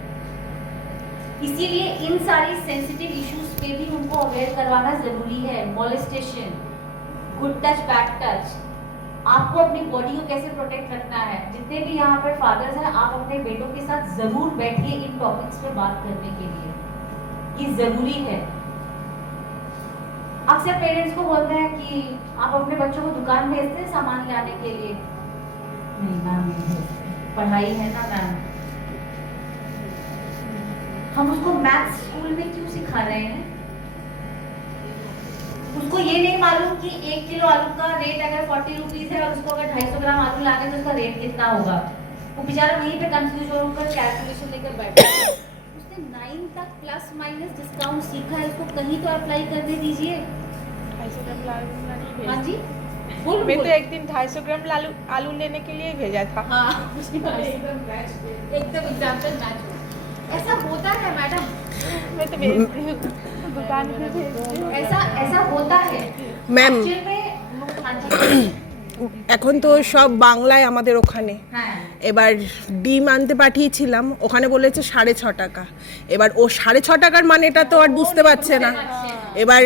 इसीलिए इन सारी सेंसिटिव इश्यूज पे भी उनको अवेयर करवाना जरूरी है। Molestation, good touch, bad touch, आपको अपनी बॉडी को कैसे प्रोटेक्ट रखना है। जितने भी यहाँ पर फादर्स हैं, आप अपने बेटों के साथ जरूर बैठिए इन टॉपिक्स पे बात करने के लिए, ये जरूरी है। अक्सर पेरेंट्स को बोलते हैं कि आप अपने बच्चों को दुकान भेजते हैं सामान लाने के लिए। नहीं मैम, नहीं भेजते, पढ़ाई है ना मैम। हम उसको मैथ्स स्कूल में क्यों सिखा रहे हैं? उसको ये नहीं मालूम कि 1 किलो आलू का रेट अगर 40 रुपीज है और उसको अगर 250 ग्राम आलू लाने तो उसका रेट कितना होगा। वो बेचारा वहीं पे कंफ्यूज होकर कैलकुलेशन लेकर बैठा है। उसने 9 तक प्लस माइनस डिस्काउंट सीखा है, इसको कहीं तो अप्लाई करने दीजिए। 250 ग्राम आलू। हाँ जी, मैं तो एक दिन 250 ग्राम आलू लेने के लिए भेजा था। हाँ, एकदम एग्जाम्पल मैच। ऐसा होता है मैडम, मैं तो भेजती हूँ दुकान पे भेजती हूँ। ऐसा होता है मैम। Actual में। हाँ जी, এখন তো সব বাংলায় আমাদের ওখানে। হ্যাঁ, এবার ডিম আনতে পাঠিয়েছিলাম, ওখানে বলেছে 6.5 টাকা। এবার ও 6.5 টাকার মানেটা তো আর বুঝতে পারছে না। এবার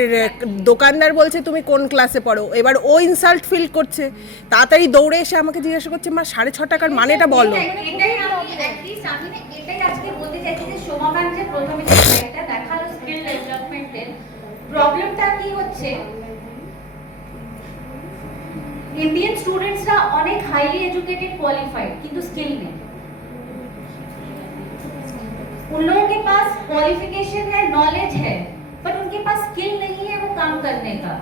দোকানদার বলছে তুমি কোন ক্লাসে পড়ো। এবার ও ইনসাল্ট ফিল করছে, তাড়াতাড়ি দৌড়ে এসে আমাকে জিজ্ঞাসা করছে মা 6.5 টাকার মানেটা বলো। এটাই আমি অ্যাটলিস্ট আমি না এটাই আজকে বলতে চাইছি যে সোমা ম্যাম যে প্রথমে যে স্লাইডটা দেখালো স্কিল ডেভেলপমেন্টের প্রবলেমটা কি হচ্ছে, इंडियन स्टूडेंट्सরা অনেক হাইলি এডুকেটেড কোয়ালিফাইড কিন্তু স্কিল নেই। उन लोगों के पास क्वालिफिकेशन है, नॉलेज है, बट उनके पास स्किल नहीं है वो काम करने का।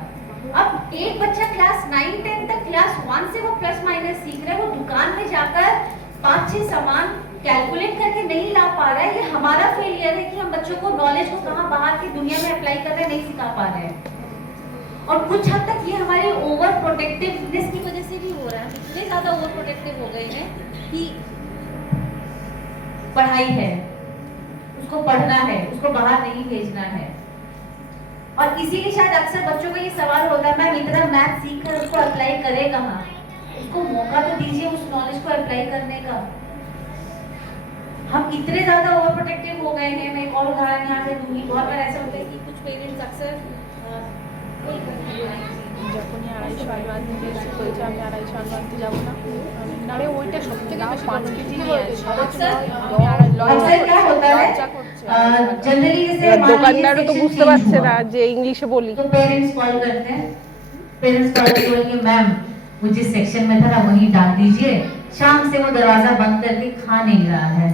अब एक बच्चा क्लास 9 10 तक क्लास 1 से वो प्लस माइनस सीख रहा है, वो दुकान में जाकर 5-6 सामान कैलकुलेट करके नहीं ला पा रहा है। ये हमारा फेलियर है कि हम बच्चों को नॉलेज को कहां बाहर की दुनिया में अप्लाई करना नहीं सिखा पा रहे हैं। और कुछ हद तक ये हमारे ओवर प्रोटेक्टिवनेस की वजह से भी हो रहा है। हम इतने ज्यादा ओवर प्रोटेक्टिव हो गए हैं कि पढ़ाई है, उसको पढ़ना है, उसको बाहर नहीं भेजना है। और इसीलिए शायद अक्सर बच्चों का ये सवाल होता है मैम इतना मैथ सीख कर उसको अप्लाई करे कहाँ? उसको मौका तो दीजिए उस नॉलेज को अप्लाई करने का। हम इतने ज्यादा ओवर प्रोटेक्टिव हो गए हैं। मैं एक और उदाहरण यहाँ से दूंगी। बहुत बार ऐसा होता है कि कुछ पेरेंट्स अक्सर যখনই 250 আলু আনতে গেছি বলছে আমি 250 আলু আনতে যাবো না, নারে ওইটা সব থেকে বেশি 5 কেজি নিয়ে আসি। अक्सर क्या होता है जनरली जैसे দোকানদারও তো বুঝতে পারছে না যে ইংলিশে বলি। तो पेरेंट्स कॉल करते हैं, पेरेंट्स कॉल करके बोलेंगे मैम वो जिस सेक्शन में था ना वहीं डाल दीजिए, शाम से वो दरवाजा बंद करके खा नहीं रहा है।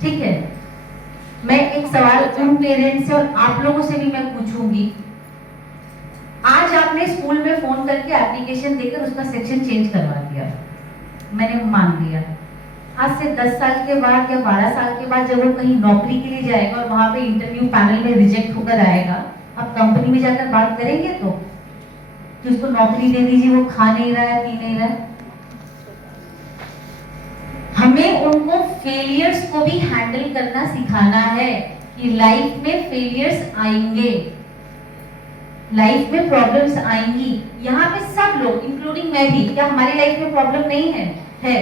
ठीक है, मैं एक सवाल उन पेरेंट्स से और आप लोगों से भी मैं पूछूंगी। आज आपने स्कूल में फोन करके एप्लीकेशन देकर उसका सेक्शन चेंज करवा दिया, मैंने मान लिया। आज से 10 साल के बाद या 12 साल के बाद जब वो कहीं नौकरी के लिए जाएगा और वहां पे इंटरव्यू पैनल में रिजेक्ट होकर आएगा, आप कंपनी में जाकर बात करेंगे तो कि उसको नौकरी दे दीजिए, वो खा नहीं रहा है, पी नहीं रहा है। हमें उनको फेलियर्स को भी हैंडल करना सिखाना है कि लाइफ में फेलियर्स आएंगे, लाइफ में प्रॉब्लम्स आएंगी। यहाँ पे सब लोग इंक्लूडिंग मैं भी, क्या हमारी लाइफ में प्रॉब्लम नहीं है? है।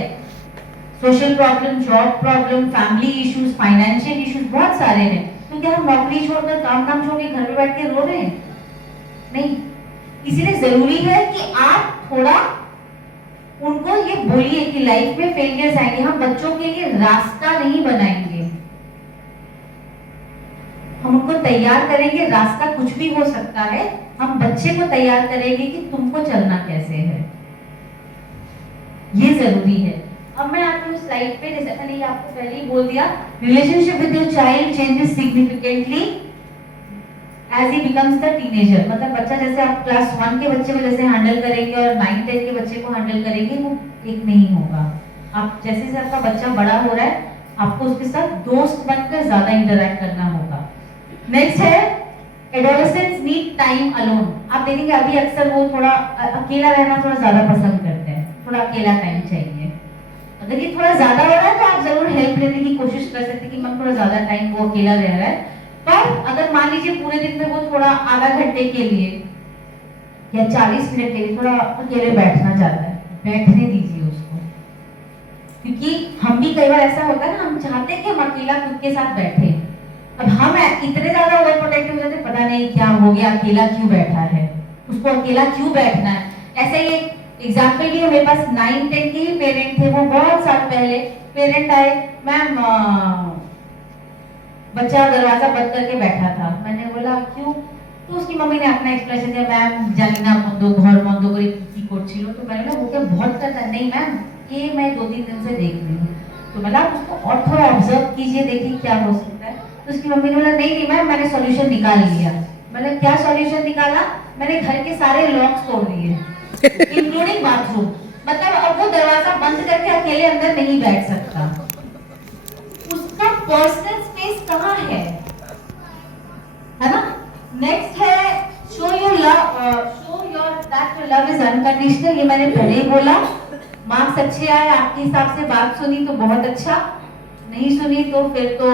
Social problem, job problem, family issues, financial issues बहुत सारे हैं। तो क्या हम नौकरी छोड़कर काम छोड़ के घर में बैठ के रो रहे हैं? नहीं। इसीलिए जरूरी है कि आप थोड़ा उनको ये बोलिए कि लाइफ में फेलियर्स आएंगे। हम बच्चों के लिए रास्ता नहीं बनाएंगे, हम उनको तैयार करेंगे। रास्ता कुछ भी हो सकता है, हम बच्चे को तैयार करेंगे कि तुमको चलना कैसे है, ये जरूरी है। अब मैं आती हूँ स्लाइड पे। जैसे मैंने ये आपको पहले ही बोल दिया, relationship with your child changes significantly as he becomes the teenager. मतलब बच्चा जैसे आप क्लास 1 के बच्चे को जैसे हैंडल करेंगे और 9-10 के बच्चे को हैंडल करेंगे, वो एक नहीं होगा। आप जैसे जैसे आपका बच्चा बड़ा हो रहा है, आपको उसके साथ दोस्त बनकर ज्यादा इंटरैक्ट करना होगा। नेक्स्ट है एडोलेसेंट्स नीड टाइम अलोन। आप देखेंगे अभी अक्सर वो थोड़ा अकेला रहना थोड़ा ज्यादा पसंद करते हैं, थोड़ा अकेला टाइम चाहिए। अगर ये थोड़ा ज्यादा हो रहा है तो आप जरूर हेल्प लेने की कोशिश कर सकते हैं कि मैं थोड़ा ज्यादा टाइम वो अकेला रह रहा है। पर अगर मान लीजिए पूरे दिन में वो थोड़ा आधा घंटे के लिए या 40 मिनट के लिए थोड़ा अकेले बैठना चाहता है, बैठने दीजिए उसको। क्योंकि हम भी कई बार ऐसा होता है ना, हम चाहते हैं कि हम अकेला खुद के साथ बैठे, अब हम इतने ज्यादा ओवर प्रोटेक्टिव हो जाते हैं, पता नहीं क्या हो गया, अकेला क्यों बैठा है, उसको अकेला क्यों बैठना है। ऐसा ही एक एग्जाम्पल भी है, मेरे पास 9-10 के ही पेरेंट थे, वो बहुत साल पहले पेरेंट आए, मैम बच्चा दरवाजा बंद करके बैठा था। मैंने बोला क्यों? तो उसकी मम्मी ने अपना एक्सप्रेशन दिया, मैम जानी ना बंदो घर बंदो करे की করছিল। तो मैंने बोला वो क्या बहुत करता है? नहीं मैम, ये मैं 2-3 दिन से देख रही हूँ। तो मैंने उसको और थोड़ा ऑब्जर्व कीजिए, देखिए क्या हो सकता है। तो उसकी मम्मी ने बोला नहीं नहीं मैम, मैंने सॉल्यूशन निकाल लिया। मैंने क्या सॉल्यूशन निकाला? मैंने घर के सारे लॉक्स तोड़ दिए इंक्लूडिंग बाथरूम। मतलब अब वो दरवाजा बंद करके अकेले अंदर नहीं बैठ सकता। उसका पर्सनल स्पेस कहाँ है ना? नेक्स्ट है show your that your love is unconditional. ये मैंने पहले ही बोला। मार्क्स अच्छे आए, आपके हिसाब से बात सुनी तो बहुत अच्छा, नहीं सुनी तो फिर तो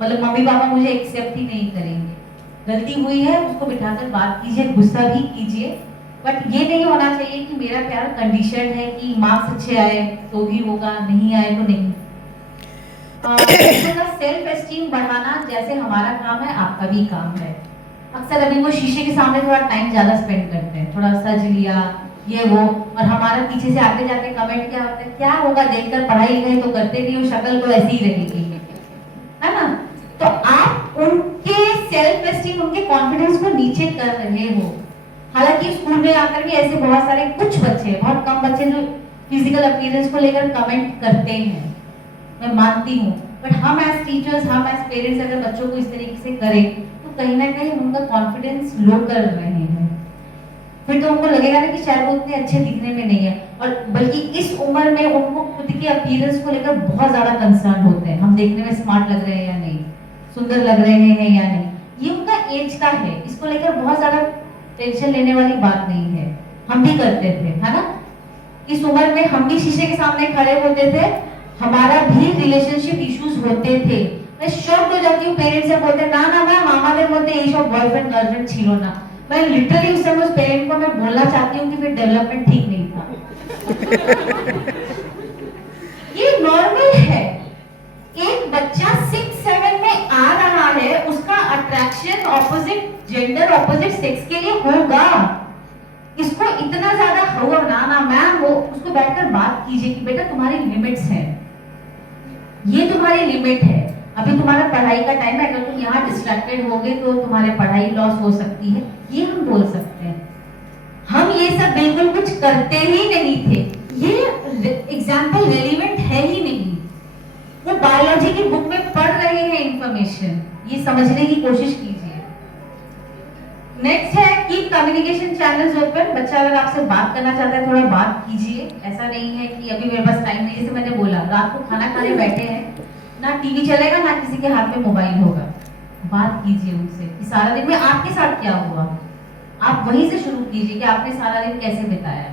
मतलब मम्मी पापा मुझे एक्सेप्ट ही नहीं करेंगे। गलती हुई है, उसको बिठाकर बात कीजिए, गुस्सा भी कीजिए, बट ये नहीं होना चाहिए कि मेरा प्यार कंडीशन है कि मार्क्स अच्छे आए तो भी होगा, नहीं आए तो नहीं। सेल्फ एस्टीम बढ़ाना जैसे हमारा काम है, आपका भी काम है। अक्सर अभी वो शीशे के सामने थोड़ा टाइम ज्यादा स्पेंड करते हैं, थोड़ा सज लिया ये वो, और हमारा पीछे से आते जाते कमेंट क्या होता है, क्या होगा देखकर, पढ़ाई लिखाई तो करते नहीं हो, शक्ल तो ऐसी ही रहेगी, है ना? तो आप उनके सेल्फ एस्टीम, उनके कॉन्फिडेंस को नीचे कर रहे हो। हालांकि स्कूल में आकर भी ऐसे बहुत सारे कुछ बच्चे, बहुत कम बच्चे जो फिजिकल अपीयरेंस को लेकर कमेंट करते हैं, मैं मानती हूँ, बट हम एज टीचर्स, हम एज पेरेंट्स अगर बच्चों को इस तरीके से करें तो कहीं ना कहीं उनका कॉन्फिडेंस लो कर रहे हैं। फिर तो उनको लगेगा ना कि शायद वो उतने अच्छे दिखने में नहीं है, और बल्कि इस उम्र में उनको खुद के अपीयरेंस को लेकर बहुत ज्यादा कंसर्न होते हैं, हम देखने में स्मार्ट लग रहे हैं या नहीं, सुंदर लग रहे हैं या नहीं। ये उनका एज का है, इसको लेकर बहुत ज्यादा टेंशन लेने वाली बात नहीं है। हम भी करते थे, है ना? इस उम्र में हम भी शीशे के सामने खड़े होते थे, हमारा भी रिलेशनशिप इश्यूज होते थे। मैं शॉक्ड हो जाती हूँ, पेरेंट्स से बोलते ना ना मैम हमारे मध्य ये सब बॉयफ्रेंड गर्लफ्रेंड छिलो ना। मैं लिटरली उस समय उस पेरेंट को मैं बोलना चाहती हूँ कि फिर डेवलपमेंट ठीक नहीं था। ये नॉर्मल है। एक बच्चा 6-7 में आ रहा है, उसका attraction opposite gender, opposite sex के लिए होगा। इसको इतना ज्यादा हुआ ना मैम, वो उसको बैठकर बात कीजिए कि बेटा तुम्हारी लिमिट्स हैं, ये तुम्हारी लिमिट है, अभी तुम्हारा पढ़ाई का टाइम है, अगर तुम यहाँ डिस्ट्रैक्टेड होगे तो तुम्हारे पढ़ाई लॉस हो सकती है, ये हम बोल सकते हैं। हम ये सब बिल्कुल कुछ करते ही नहीं थे, ये एग्जाम्पल रेलिवेंट है ही नहीं। वो बायोलॉजी की बुक में पढ़ रहे हैं इंफॉर्मेशन, ये समझने की कोशिश कीजिए। नेक्स्ट है कीप कम्युनिकेशन चैनल्स ओपन। बच्चा अगर आपसे बात करना चाहता है, थोड़ा बात कीजिए। ऐसा नहीं है कि अभी मेरे पास टाइम नहीं, जैसे मैंने बोला रात को खाना खाने बैठे हैं, ना टीवी चलेगा ना किसी के हाथ में मोबाइल होगा। बात कीजिए उनसे कि सारा दिन में आपके साथ क्या हुआ, आप वहीं से शुरू कीजिए कि आपने सारा दिन कैसे बिताया।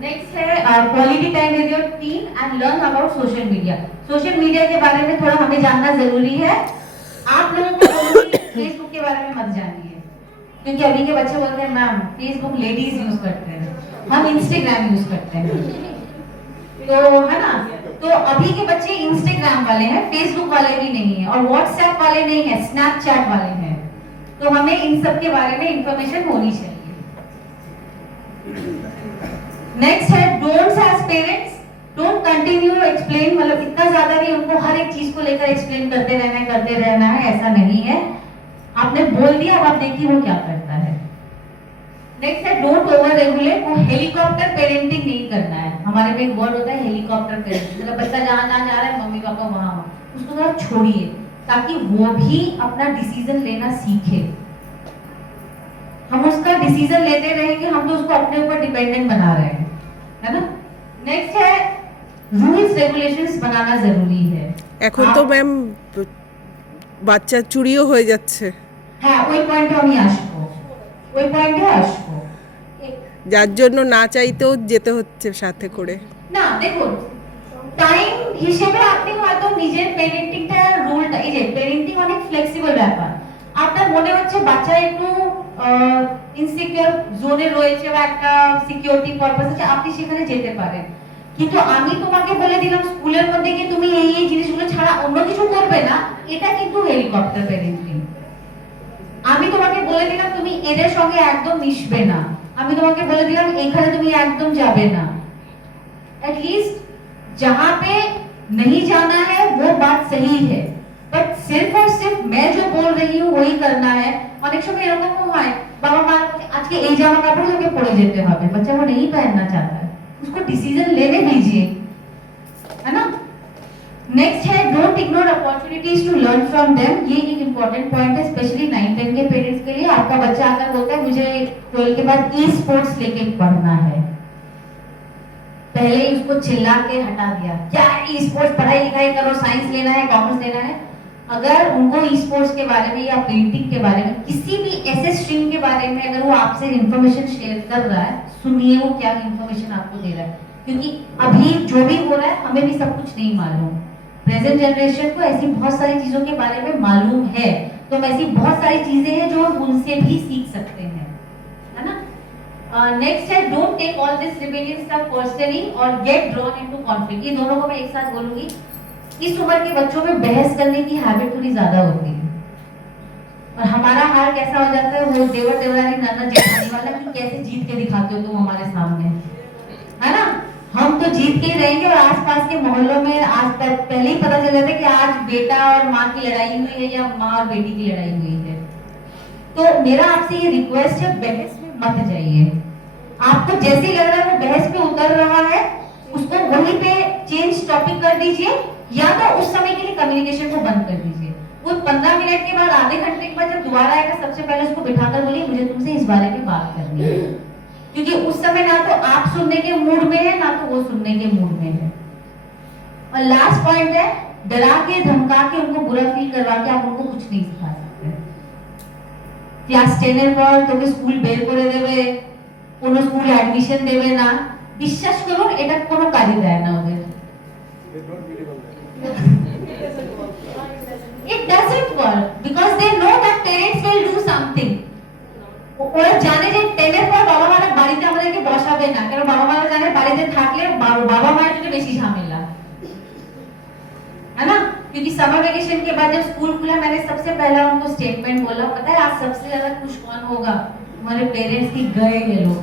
नेक्स्ट है quality time with your team and learn about social media. Social media के बारे में थोड़ा हमें जानना जरूरी है। आप लोगों को फेसबुक के बारे में मत जानिए, क्योंकि अभी के बच्चे बोलते हैं मैम फेसबुक लेडीज यूज करते हैं, हम इंस्टाग्राम यूज करते हैं, तो है ना? तो अभी के बच्चे इंस्टाग्राम वाले हैं, फेसबुक वाले भी नहीं है, और व्हाट्सएप वाले नहीं है, स्नैपचैट वाले हैं। तो हमें इन सब के बारे में इंफॉर्मेशन होनी चाहिए। नेक्स्ट है don'ts as parents, don't continue explain, मतलब इतना ज्यादा भी उनको हर एक चीज को लेकर एक्सप्लेन करते रहना है, ऐसा नहीं है। आपने बोल दिया, अब आप देखिए वो क्या करता है। नेक्स्ट है डोंट ओवर रेगुलेट, वो हेलीकॉप्टर पेरेंटिंग नहीं करना है। हमारे में एक वर्ड होता है हेलीकॉप्टर पेरेंटिंग, मतलब बच्चा जहाँ जा रहा है मम्मी पापा वहाँ, उसको थोड़ा छोड़िए ताकि वो भी अपना डिसीजन लेना सीखे। हम उसका डिसीजन लेते रहेंगे, हम तो उसको अपने ऊपर डिपेंडेंट बना रहे हैं, है ना? नेक्स्ट है रूल्स रेगुलेशंस बनाना जरूरी है। এখন তো ম্যাম বাচ্চা চুরিও হয়ে যাচ্ছে, হ্যাঁ ওই পয়েন্টে আমি আসবো, ওই পয়েন্টে আসবো। যার জন্য না চাইতেও যেতে হচ্ছে সাথে করে। না দেখুন, টাইম হিসেবে আপনি হয়তো নিজের পেরেন্টিংটা রুলটা, এই যে পেরেন্টিং অনেক ফ্লেক্সিবল ব্যাপার। আপনার মনে হচ্ছে বাচ্চা একটু ইনসিকিউর জোনে রয়েছে বা একটা সিকিউরিটি পারপাস আছে, আপনি সেখানে যেতে পারেন। কিন্তু আমি তোমাকে বলে দিলাম স্কুলের মধ্যে কি তুমি এই জিনিসগুলো ছাড়া অন্য কিছু করবে না, এটা কিন্তু হেলিকপ্টার প্যারেন্টিং। আমি তোমাকে বলে দিলাম তুমি এদের সঙ্গে একদম মিশবে না, আমি তোমাকে বলে দিলাম এখানে তুমি একদম যাবে না। एटलीस्ट जहां पे नहीं जाना है वो बात सही है, बट सिर्फ और सिर्फ मैं जो बोल रही हूँ वही करना है। অনেক সময় এরকম হয় বাবা মা আজকে এই জামা কাপড় তোকে পরে যেতে হবে, बच्चा वो नहीं पहनना चाहता है, उसको डिसीजन लेने दीजिए, है ना। नेक्स्ट है don't ignore opportunities to learn from them. ये एक इंपॉर्टेंट पॉइंट है स्पेशली 9-10 के पेरेंट्स के लिए। आपका बच्चा अगर बोलता है मुझे 12 के बाद ई स्पोर्ट्स लेके पढ़ना है, पहले ही उसको चिल्ला के हटा दिया, क्या ई स्पोर्ट्स पढ़ाई लिखाई करो, साइंस लेना है कॉमर्स लेना है। अगर उनको ई स्पोर्ट्स के बारे में या पेंटिंग के बारे में किसी भी ऐसे स्ट्रीम के बारे में अगर वो आपसे इंफॉर्मेशन शेयर कर रहा है, सुनिए वो क्या इंफॉर्मेशन आपको दे रहा है, क्योंकि अभी जो भी हो रहा है हमें भी सब कुछ नहीं मालूम। प्रेजेंट जनरेशन को ऐसी बहुत सारी चीजों के बारे में मालूम है, तो ऐसी बहुत सारी चीजें हैं जो उनसे भी सीख सकते हैं, है ना। नेक्स्ट है don't take all this rebellion stuff personally और गेट ड्रॉन इनटू कॉन्फ्लिक्ट। ये दोनों को मैं एक साथ बोलूंगी। इस उम्र के बच्चों में बहस करने की हैबिट थोड़ी ज्यादा होती है, और हमारा हाल कैसा हो जाता है वो देवर देवरानी नाना जेठानी वाला कि कैसे जीत के दिखाते हो तुम हमारे सामने, है ना। हम तो जीत के ही रहेंगे और आसपास के मोहल्लों में आज तक पहले ही पता चल जाता है कि आज बेटा और माँ की लड़ाई हुई है या माँ और बेटी की लड़ाई हुई है। तो मेरा आपसे ये रिक्वेस्ट है बहस में मत जाइए। आपको जैसे ही लग रहा है वो बहस पे उतर रहा है, उसको वहीं पे चेंज टॉपिक कर दीजिए, या तो उस समय के लिए कम्युनिकेशन को बंद कर दीजिए। वो 15 मिनट के बाद आधे घंटे के बाद जब दोबारा आएगा सबसे पहले उसको बिठाकर बोलिए मुझे तुमसे इस बारे में बात करनी है, क्योंकि उस समय ना तो आप सुनने के मूड में है ना तो वो सुनने के मूड में है। और लास्ट पॉइंट है डरा के धमका के उनको बुरा फील करवा के आप उनको कुछ नहीं सिखा सकते। क्लास 10 এর পর তোকে স্কুল বের করে দেবে, কোনো স্কুল অ্যাডমিশন দেবে না, বিশ্বাস করুন এটা কোনো কাজে দেয় না ওদের। It doesn't work because they know that parents will do something. ওরা জানে যে 10 এর পর বাবা মারা বাড়িতে আমাদেরকে বসাবে না, কারণ বাবা মারা জানে বাড়িতে থাকলে বাবা মায়ের জন্য বেশি ঝামেলা, है ना। क्योंकि समर वेकेशन के बाद जब स्कूल खुला मैंने सबसे पहला उनको स्टेटमेंट बोला, पता है आज सबसे ज्यादा खुश कौन होगा, तुम्हारे पेरेंट्स की गए ये लोग।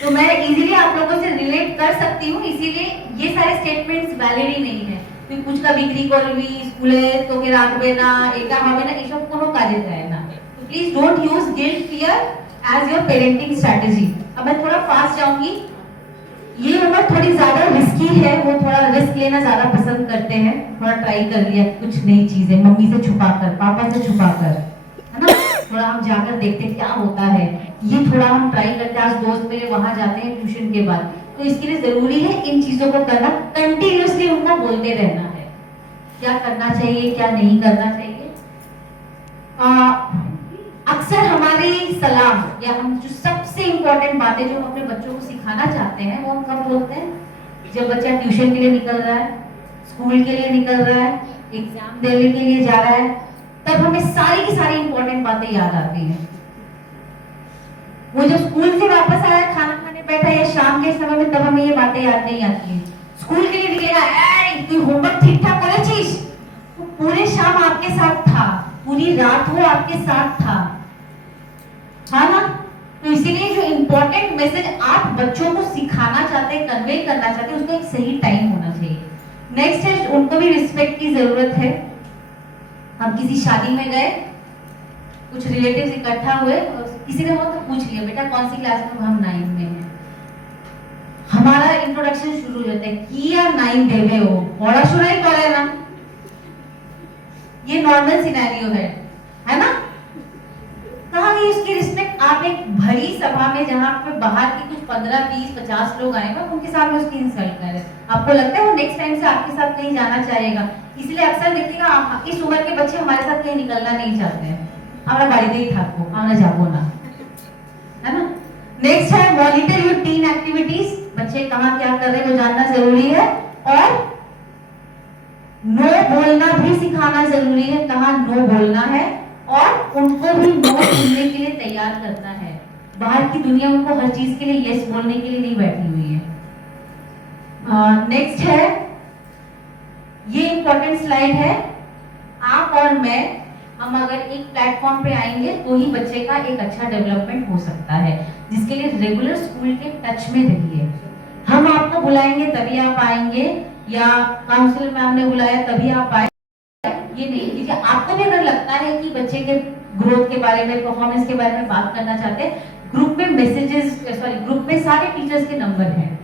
तो मैं इजीली आप लोगों से रिलेट कर सकती हूँ, इसीलिए ये सारे स्टेटमेंट्स वैलिड ही नहीं है। তুই পুচকা বিক্রি করবি স্কুলে, তোকে রাখবে না, এটা হবে না, এসব কোনো কাজে দেয় না। तो please don't use guilt fear as your parenting strategy. अब मैं थोड़ा फास्ट जाऊंगी। ये उम्र थोड़ी ज्यादा रिस्की है, वो थोड़ा रिस्क लेना ज्यादा पसंद करते हैं। थोड़ा ट्राई कर लिया कुछ नई चीजें, मम्मी से छुपाकर, पापा से छुपाकर, है ना। थोड़ा हम जाकर देखते हैं क्या होता है, ये थोड़ा हम ट्राई करते हैं। आज दोस्त मेरे वहां जाते हैं ट्यूशन के बाद, तो इसके लिए जरूरी है इन चीजों को करना, कंटिन्यूअसली उनको बोलते रहना है क्या करना चाहिए क्या नहीं करना चाहिए। अक्सर हमारी सलाह या हम जो सबसे इम्पोर्टेंट बातें जो हम अपने बच्चों को सिखाना चाहते हैं वो हम कब बोलते हैं, जब बच्चा ट्यूशन के लिए निकल रहा है, स्कूल के लिए निकल रहा है, एग्जाम देने के लिए जा रहा है, तब हमें सारी की सारी इम्पोर्टेंट बातें याद आती हैं। वो जब स्कूल से वापस आया, खाना खाने बैठा या शाम के समय में, तब हमें ये बातें याद नहीं आती हैं। स्कूल के लिए निकलेगा, तू होमवर्क ठीक ठाक करेছিস, वो पूरे शाम आपके साथ था, पूरी रात वो आपके साथ था, हाँ ना। तो इसीलिए जो इम्पोर्टेंट मैसेज आप बच्चों को सिखाना चाहते हैं, कन्वे करना चाहते हैं, उसका एक सही टाइम होना चाहिए। नेक्स्ट है उनको भी रिस्पेक्ट की जरूरत है। हम किसी शादी में गए, कुछ रिलेटिव्स इकट्ठा हुए, किसी ने तो पूछ लिया बेटा कौन सी क्लास में, हम 9 में हैं। हमारा इंट्रोडक्शन शुरू हो जाता है कि यार 9 देवे हो, पढ़ाशोना ही करे ना। ये नॉर्मल सिनेरियो है ना। कहाँ गई उसकी रिस्पेक्ट। आप एक भरी सभा में जहाँ पे बाहर के कुछ 15, 20, 50 लोग आए हैं, उनके सामने उसकी इंसल्ट कर रहे हैं। आपको लगता है वो नेक्स्ट टाइम से आपके साथ कहीं जाना चाहेगा? इसलिए अक्सर देखिएगा इस उम्र के बच्चे हमारे साथ कहीं निकलना नहीं चाहते हैं। আমরা বাড়িতেই থাকবো, আমরা যাবো না, है ना। नेक्स्ट है मॉनिटर योर टीन एक्टिविटीज। बच्चे कहाँ क्या कर रहे हैं वो जानना जरूरी है, और नो बोलना भी सिखाना जरूरी है, कहाँ नो बोलना है, और उनको भी नो सुनने के लिए तैयार करना है। बाहर की दुनिया उनको हर चीज के लिए यस बोलने के लिए नहीं बैठी हुई है। नेक्स्ट है, ये इंपॉर्टेंट स्लाइड है। आप और मैं, हम अगर एक प्लेटफॉर्म पे आएंगे तो ही बच्चे का एक अच्छा डेवलपमेंट हो सकता है, जिसके लिए रेगुलर स्कूल के टच में रहिए। हम आपको बुलाएंगे तभी आप आएंगे, या काउंसिलर मैम ने बुलाया तभी आप आए, ये नहीं कीजिए। आपको भी अगर लगता है कि बच्चे के ग्रोथ के बारे में, परफॉर्मेंस के बारे में बात करना चाहते हैं, ग्रुप में ग्रुप में सारे टीचर्स के नंबर हैं,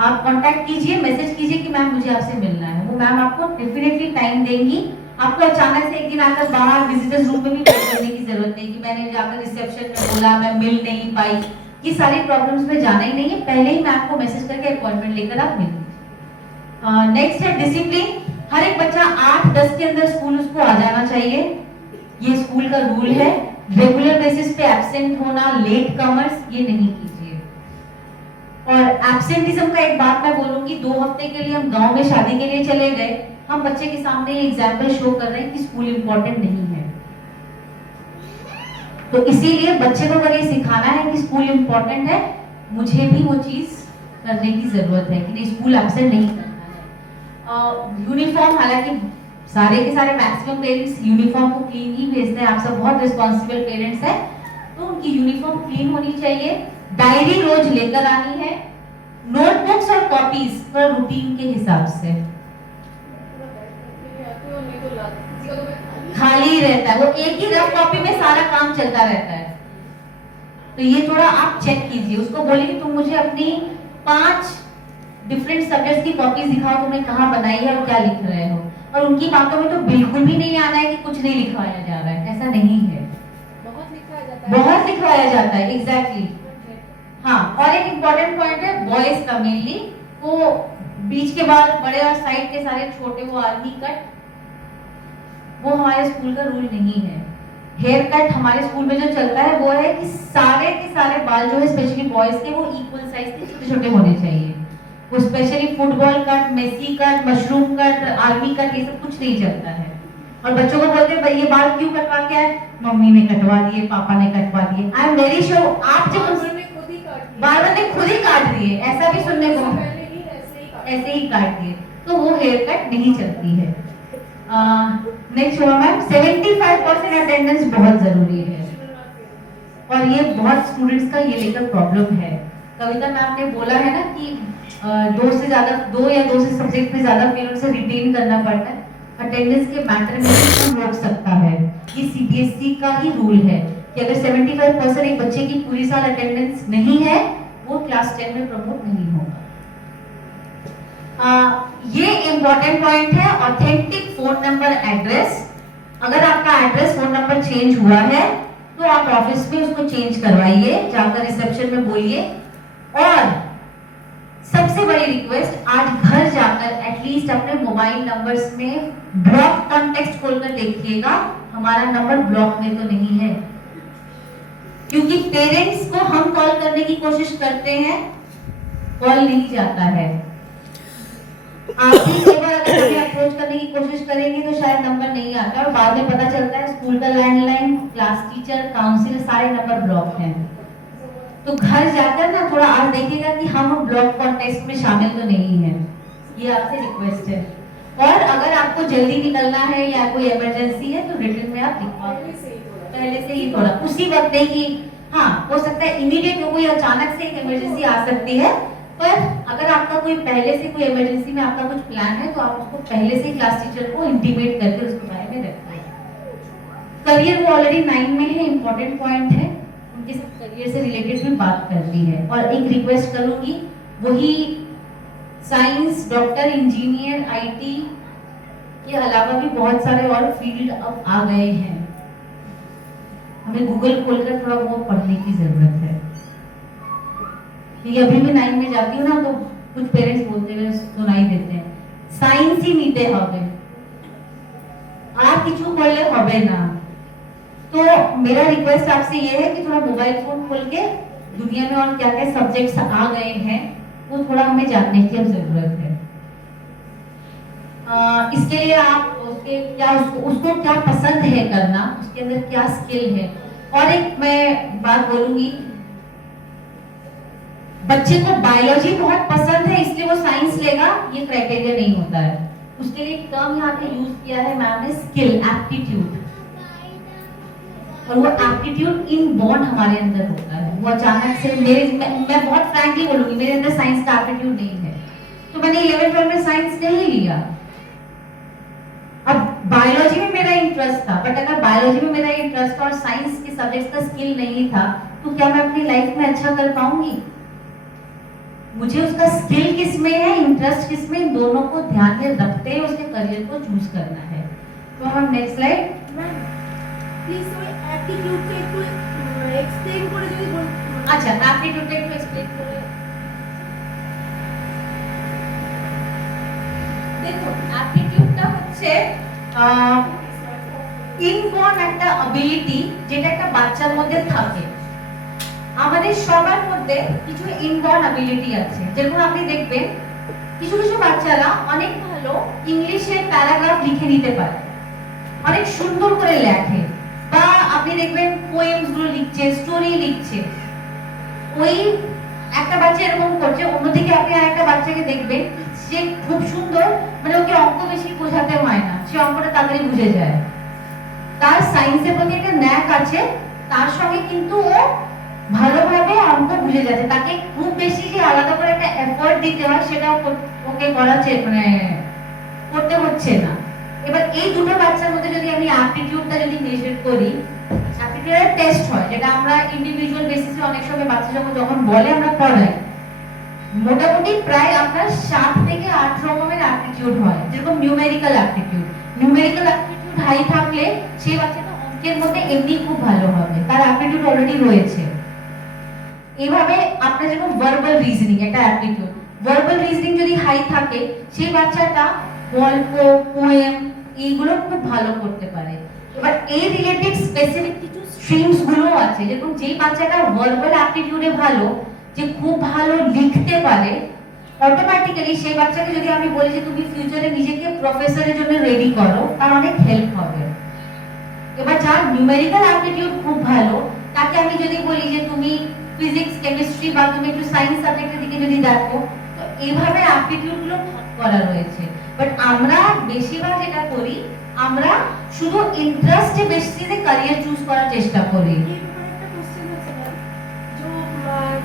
आप कांटेक्ट कीजिए, मैसेज कीजिए कि मैम मुझे आपसे मिलना है। वो मैम आपको डेफिनेटली टाइम देंगी। आपको अचानक से एक दिन आकर बाहर विजिटर्स रूम में भी वेट करने की जरूरत नहीं कि मैंने जाकर रिसेप्शन में बोला मैं मिल नहीं पाई। ये सारी प्रॉब्लम्स में जाना ही नहीं है, पहले ही मैम को मैसेज करके अपॉइंटमेंट लेकर आप मिल लीजिए। नेक्स्ट है डिसिप्लिन। हर एक बच्चा 8-10 के अंदर स्कूल उसको आ जाना चाहिए, ये स्कूल का रूल है। रेगुलर बेसिस पे एब्सेंट होना, लेट कमर्स, ये नहीं कीजिए। और एब्सेंटिज्म का एक बात मैं बोलूंगी, 2 हफ्ते के लिए हम गांव में शादी के लिए चले गए, हम बच्चे के सामने ये एग्जाम्पल शो कर रहे हैं कि स्कूल इंपॉर्टेंट नहीं है। तो इसीलिए बच्चे को अगर ये सिखाना है कि स्कूल इंपॉर्टेंट है, मुझे भी वो चीज करने की जरूरत है कि नहीं, स्कूल एब्सेंट नहीं करना है। यूनिफॉर्म, हालांकि सारे के सारे मैक्सिमम पेरेंट्स यूनिफॉर्म को क्लीन ही भेजते हैं, आप सब बहुत रिस्पॉन्सिबल पेरेंट्स हैं, तो उनकी यूनिफॉर्म क्लीन होनी चाहिए। डायरी रोज लेकर आनी है, नोटबुक्स और कॉपीज पर रूटीन के हिसाब से। खाली रहता है, वो एक ही रफ कॉपी में सारा काम चलता रहता है, तो ये थोड़ा आप चेक कीजिए। उसको बोलिए कि तुम मुझे अपनी 5 डिफरेंट सब्जेक्ट्स की कॉपीज दिखाओ, तुमने कहाँ बनाई है और क्या लिख रहे हो। और उनकी बातों में तो बिल्कुल भी नहीं आना है कि कुछ नहीं लिखवाया जा रहा है, ऐसा नहीं है, बहुत लिखवाया जाता है, एग्जैक्टली। हाँ, और एक इम्पोर्टेंट पॉइंट है बॉयज का मेनली, वो बीच के बाल बड़े और साइड के सारे छोटे, वो आर्मी कट, वो हमारे स्कूल का रूल नहीं है। हेयर कट हमारे स्कूल में जो चलता है वो है कि सारे के सारे बाल जो है स्पेशली बॉयज के, वो इक्वल साइज के छोटे छोटे होने चाहिए। वो specially football cut, Messi cut, mushroom cut, army cut, ये सब कुछ नहीं चलता है। और बच्चों को बोलते हैं भाई ये बाल क्यों कटवा के आए, मम्मी ने कटवा दिए, पापा ने कटवा दिए। आई एम वेरी श्योर आप जब बार्बर ने खुद ही काट दिए, ऐसा भी सुनने को ऐसे ही काट दिए, तो वो हेयर कट नहीं चलती है। नेक्स्ट हुआ मैम, 75% अटेंडेंस बहुत जरूरी है, और ये बहुत स्टूडेंट्स का ये लेकर प्रॉब्लम है। कविता मैम ने बोला है ना कि 2 या 2 से सब्जेक्ट में ज्यादा फेल से रिटेन करना पड़ता है। अटेंडेंस के मैटर में कौन रोक सकता है, ये सीबीएसई का ही रूल है कि अगर 75% एक बच्चे की पूरी साल अटेंडेंस नहीं है, वो क्लास 10 में प्रमोट नहीं होगा। ये इंपॉर्टेंट पॉइंट है, ऑथेंटिक फोन नंबर एड्रेस। अगर आपका एड्रेस फोन नंबर चेंज हुआ है तो आप ऑफिस में उसको चेंज करवाइए, जाकर रिसेप्शन में बोलिए। और सबसे बड़ी रिक्वेस्ट, आज घर जाकर एटलीस्ट अपने मोबाइल नंबर्स में ब्लॉक कॉन्टेक्स्ट खोलकर देखिएगा, हमारा नंबर ब्लॉक में तो नहीं है, क्योंकि पेरेंट्स को हम कॉल करने की कोशिश करते हैं, कॉल नहीं जाता है। आप भी एक बार अगर कभी अप्रोच करने की कोशिश करेंगे तो शायद नंबर नहीं आता, और बाद में पता चलता है स्कूल का लैंडलाइन, क्लास टीचर, काउंसिलर, सारे नंबर ब्लॉक हैं। तो घर जाकर ना थोड़ा आज देखिएगा कि हम ब्लॉक कॉन्टेक्स्ट में शामिल तो नहीं है, ये आपसे रिक्वेस्ट है। और अगर आपको जल्दी निकलना है या कोई इमरजेंसी है तो रिटर्न में आप लिखवा पहले से ही, थोड़ा उसी वक्त नहीं कि हाँ हो सकता है इमीडिएट कोई अचानक से एक इमरजेंसी आ सकती है, पर अगर आपका कोई पहले से कोई इमरजेंसी में आपका कुछ प्लान है तो आप उसको पहले से क्लास टीचर को इंटीमेट करके उसके बारे में रखते हैं। करियर वो ऑलरेडी 9 में है, इंपॉर्टेंट पॉइंट है, उनके साथ करियर से रिलेटेड भी बात करनी है। और एक रिक्वेस्ट करूंगी, वही साइंस, डॉक्टर, इंजीनियर, आईटी के अलावा भी बहुत सारे और फील्ड अब आ गए हैं, हमें गूगल खोलकर थोड़ा वो पढ़ने की जरूरत है। ये अभी भी 9 में जाती हूँ ना तो कुछ पेरेंट्स बोलते हुए सुनाई देते हैं, साइंस ही नीते হবে, आप किचू खोलले হবে ना। तो मेरा रिक्वेस्ट आपसे ये है कि थोड़ा मोबाइल फोन खोल के दुनिया में और क्या क्या सब्जेक्ट्स आ गए हैं वो थोड़ा हमें जानने की अब जरूरत है। इसके लिए आप उसको क्या पसंद है करना, उसके अंदर क्या स्किल है। और एक मैं बात बोलूंगी, बच्चे को बायोलॉजी बहुत पसंद है इसलिए वो साइंस लेगा, ये क्राइटेरिया नहीं होता है। उसके लिए एक टर्म यहाँ पे यूज किया है मैम ने, स्किल, एप्टीट्यूड। और वो एप्टीट्यूड इनबॉर्न हमारे अंदर होता है, वो अचानक से मैं बहुत फ्रैंकली बोलूंगी, मेरे अंदर साइंस का एप्टीट्यूड नहीं है, तो मैंने 11th में साइंस नहीं लिया। अब बायोलॉजी में मेरा इंटरेस्ट था, बट अगर बायोलॉजी में मेरा इंटरेस्ट और साइंस के सब्जेक्ट्स का स्किल नहीं था, तो क्या मैं अपनी लाइफ में अच्छा कर पाऊंगी? मुझे उसका स्किल किस में है, इंटरेस्ट किस में, इन दोनों को ध्यान में रखते हुए उसके करियर को चूज करना है। तो हम नेक्स्ट स्लाइड। প্লিজ ওই অ্যাটিটিউডটা একটু এক্সপ্লেইন করে যদি আচ্ছা, অ্যাটিটিউডটা একটু এক্সপ্লেইন করে। দেখুন, অ্যাটিটিউডটা হচ্ছে ইনবর্ন একটা অ্যাবিলিটি যেটা একটা বাচ্চার মধ্যে থাকে। আমাদের সবার মধ্যে কিছু ইনবর্ন অ্যাবিলিটি আছে, যেরকম আপনি দেখবেন কিছু কিছু বাচ্চারা অনেক ভালো ইংলিশে প্যারাগ্রাফ লিখে নিতে পারে, অনেক সুন্দর করে লেখে, বা আপনি দেখবেন পোয়েমস গুলো লিখছে, স্টোরি লিখছে। ওই একটা বাচ্চা এরকম করছে, অন্যদিকে আপনি আরেকটা বাচ্চাকে দেখবেন সে খুব সুন্দর, মানে ওকে অঙ্ক বেশি বোঝাতে হয় না, সে অঙ্কটা তাড়াতাড়ি বুঝে যায়, তার সায়েন্সের প্রতি একটা ন্যাক আছে, তার সঙ্গে কিন্তু ও ভালোভাবে অঙ্ক বুঝে যাচ্ছে, তাকে খুব বেশি যে আলাদা করে একটা এফোর্ট দিতে হয় সেটা ওকে করাচ্ছে, মানে করতে হচ্ছে না। এবার এই দুটো বাচ্চার মধ্যে যদি আমি অ্যাপটিটিউডটা যদি মেজার করি, অ্যাপটিটিউডের টেস্ট হয় যেটা আমরা ইন্ডিভিজুয়াল বেসিসে অনেক সময় বাচ্চা যখন বলে আমরা পড়াই, মোটামুটি প্রায় আপনার 7 থেকে 8 রকমের অ্যাপটিটিউড হয়। যেরকম নিউমেরিক্যাল অ্যাপটিটিউড হাই থাকলে সেই বাচ্চাটা অঙ্কের মধ্যে এমনি খুব ভালো হবে, তার অ্যাপটিটিউড অলরেডি রয়েছে। এইভাবে আপনার যেরকম ভার্বাল রিজনিং একটা অ্যাপটিটিউড, ভার্বাল রিজনিং যদি হাই থাকে সেই বাচ্চাটা গল্প, পোয়েম এইগুলো খুব ভালো করতে পারে। এবার এই রিলেটেড স্পেসিফিক কিছু স্ট্রিমস গুলো আছে, যেরকম যেই বাচ্চাটা ভার্বাল অ্যাপটিটিউডে ভালো, যে খুব ভালো লিখতে পারে, অটোমেটিক্যালি সেই বাচ্চাকে যদি আমি বলি যে তুমি ফিউচারে নিজেকে প্রফেসরের জন্য রেডি করো, তার অনেক হেল্প হবে। এবার যার নিউমেরিক্যাল অ্যাপটিটিউড খুব ভালো, তাকে আমি যদি বলি যে তুমি ফিজিক্স, কেমিস্ট্রি বা তুমি একটু সায়েন্স সাবজেক্টের দিকে যদি দেখো, তো এইভাবে অ্যাপটিটিউড গুলো ভাগ করা রয়েছে। বাট আমরা বেশিরভাগ যেটা করি, আমরা শুধু ইন্টারেস্টে বেসিসে ক্যারিয়ার চুজ করার চেষ্টা করি। একটা কোশ্চেন আছে ম্যাম, যে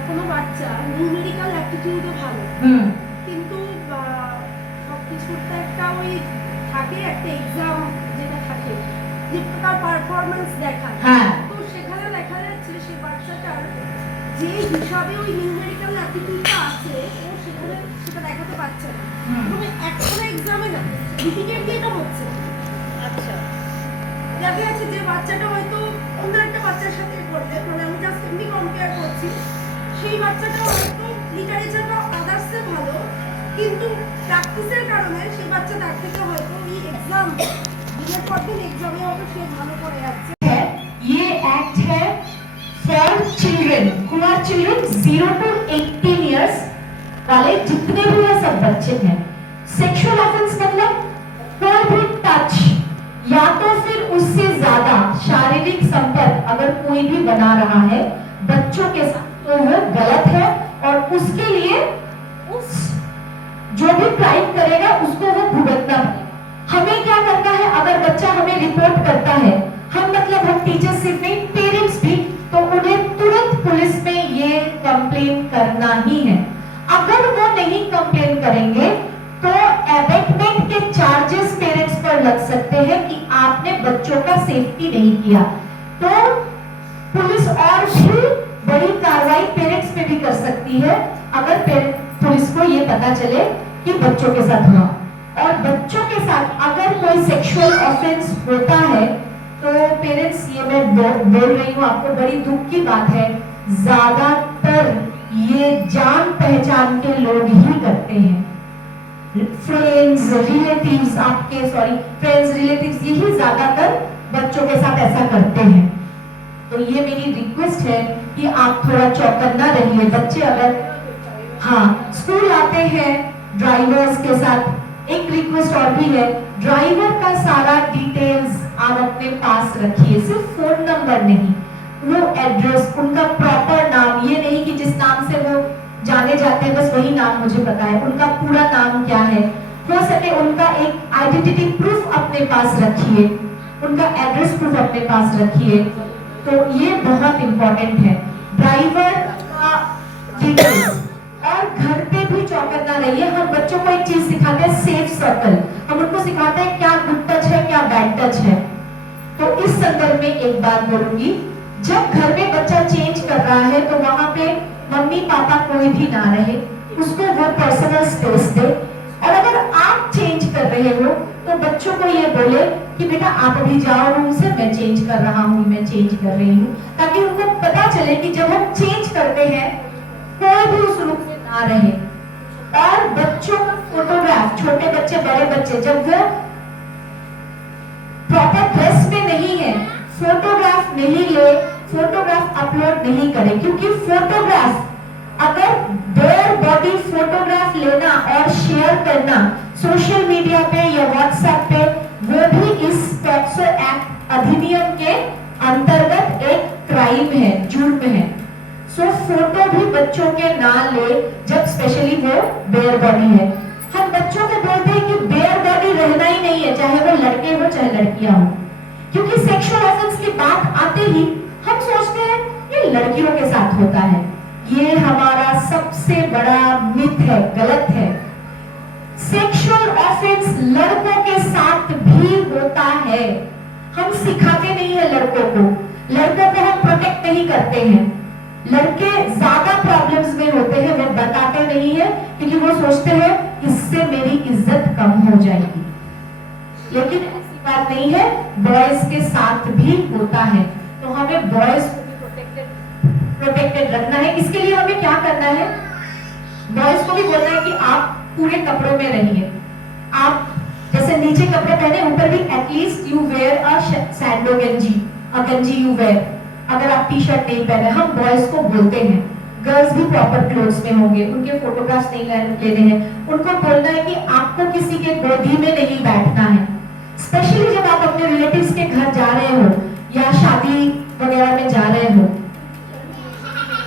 কোনো বাচ্চা নিউমেরিক্যাল অ্যাপটিটিউডে ভালো, কিন্তু সবকিছুর তো একটা ওই থাকে, একটা এক্সাম যেটা থাকে যে তার পারফরম্যান্স দেখায়, তো সেখানে দেখা যাচ্ছে সে বাচ্চাটার যে হিসাবে ওই নিউমেরিক্যাল অ্যাপটিটিউডটা আছে ও সেখানে সেটা দেখাতে পারছে না, তবে একটা এক্সামে না রিপিটেডলি এটা হচ্ছে। আচ্ছা, দেখা যাচ্ছে যে বাচ্চাটা হয়তো অন্য একটা বাচ্চার সাথে পড়লে, মানে আমি জাস্ট এমনি কম্পেয়ার করছি, সেই বাচ্চাটা হয়তো লিটারেচারটা আদার্সে ভালো, কিন্তু প্র্যাকটিসের কারণে সেই বাচ্চা তার থেকে হয়তো এই এক্সাম দিনের পর দিন এক্সামে হয়তো সে ভালো করে যাচ্ছে। ये एक्ट है for children who are children 0 to 18 years वाले जितने भी ये सब बच्चे हैं। सेक्सुअल ऑफेंस मतलब कोई भी टच या तो फिर उससे ज्यादा शारीरिक संपर्क अगर कोई भी बना रहा है बच्चों के साथ, तो वो गलत है और उसके लिए उस जो भी क्राइम करेगा उसको वो भुगतना पड़ेगा। हमें क्या करना है, अगर बच्चा हमें रिपोर्ट करता है, हम मतलब हम टीचर्स सिर्फ नहीं, पेरेंट्स भी, तो उन्हें तुरंत पुलिस में ये कंप्लेन करना ही है। अगर वो नहीं कंप्लेन करेंगे तो एबेटमेंट के चार्जेस पेरेंट्स पर लग सकते हैं कि आपने बच्चों का सेफ्टी नहीं किया। तो पुलिस और भी बड़ी कार्रवाई पेरेंट्स पे भी कर सकती है अगर पुलिस को ये पता चले कि बच्चों के साथ हुआ। और बच्चों के साथ अगर कोई सेक्सुअल ऑफेंस होता है तो पेरेंट्स, ये मैं बोल रही हूँ आपको, बड़ी दुख की बात है, ज्यादातर ये जान पहचान के लोग ही करते हैं। फ्रेंड्स, रिलेटिव्स, आपके फ्रेंड्स, रिलेटिव्स यही ज्यादातर बच्चों के साथ ऐसा करते हैं। तो ये मेरी रिक्वेस्ट है कि आप थोड़ा चौकन्ना रहिए। बच्चे अगर स्कूल आते हैं ड्राइवर्स के साथ, एक रिक्वेस्ट और भी है, ड्राइवर का सारा डिटेल्स आप अपने पास रखिए, सिर्फ फोन नंबर नहीं, वो एड्रेस, उनका प्रॉपर नाम, ये नहीं कि जिस नाम से वो जान जाते हैं, बस वही नाम मुझे पता है, उनका पूरा नाम क्या है, हो सके उनका एक आइडेंटिटी प्रूफ अपने पास रखिए, उनका एड्रेस प्रूफ अपने पास रखिए। तो ये बहुत इंपॉर्टेंट है। ड्राइवर का डिटेल्स, और घर पे भी चौकन्ना रहिए। हम बच्चों को एक चीज सिखाते हैं, सेफ सर्कल। हम उनको सिखाते हैं क्या गुड टच है, क्या बैड टच है। तो इस संदर्भ में एक बात बोलूंगी, जब घर में बच्चा चेंज कर रहा है तो वहां पे मम्मी पापा कोई भी ना रहे, उसको वो पर्सनल स्पेस दे। और अगर आप चेंज कर रहे हो तो बच्चों को ये बोले कि बेटा आप अभी जाओ रूम से, मैं चेंज कर रहा हूँ, मैं चेंज कर रही हूँ, ताकि उनको पता चले कि जब हम चेंज करते हैं कोई भी उस रूम में ना रहे। और बच्चों का फोटोग्राफ, छोटे बच्चे बड़े बच्चे, जब वो प्रॉपर ड्रेस में नहीं है, फोटोग्राफ नहीं ले, फोटोग्राफ अपलोड नहीं करें, क्योंकि फोटोग्राफ, अगर बेयर बॉडी फोटोग्राफ लेना और शेयर करना सोशल मीडिया पे या व्हाट्सएप पे, वो भी इस पॉक्सो एक्ट अधिनियम के अंतर्गत एक क्राइम है, जुर्म है। सो फोटो भी बच्चों के ना ले जब स्पेशली वो बेयर बॉडी है। हम बच्चों को बोलते हैं कि बेयर बॉडी रहना ही नहीं है, चाहे वो लड़के हो चाहे लड़कियां हो, क्योंकि सेक्सुअल ऑफेंस की बात आते ही हम सोचते हैं ये लड़कियों के साथ होता है। ये हमारा सबसे बड़ा मिथ है, गलत है। सेक्सुअल ऑफेंस लड़कों के साथ भी होता है। हम सिखाते नहीं है लड़कों को, लड़कों को हम प्रोटेक्ट नहीं करते हैं। लड़के ज्यादा प्रॉब्लम्स में होते हैं, वो बताते नहीं है, क्योंकि वो सोचते हैं इससे मेरी इज्जत कम हो जाएगी। लेकिन ऐसी बात नहीं है, बॉयज के साथ भी होता है। तो हमें बॉयज को भी प्रोटेक्टेड रखना है। इसके लिए हमें क्या करना है, बॉयज को भी बोलना है कि आप पूरे कपड़ों में रहिए। आप जैसे नीचे कपड़े पहने, ऊपर भी एटलीस्ट यू वेयर अ सैंडो गंजी, अ गंजी यू वेयर। अगर आप टी शर्ट नहीं पहने, हम बॉयज को बोलते हैं, गर्ल्स भी प्रॉपर क्लोथ्स में होंगे, उनके फोटोग्राफ्स नहीं लेने हैं। उनको बोलना है कि आपको किसी के गोदी में नहीं बैठना है। स्पेशली जब आप अपने रिलेटिव्स के घर जा रहे हो या शादी वगैरह में जा रहे हो,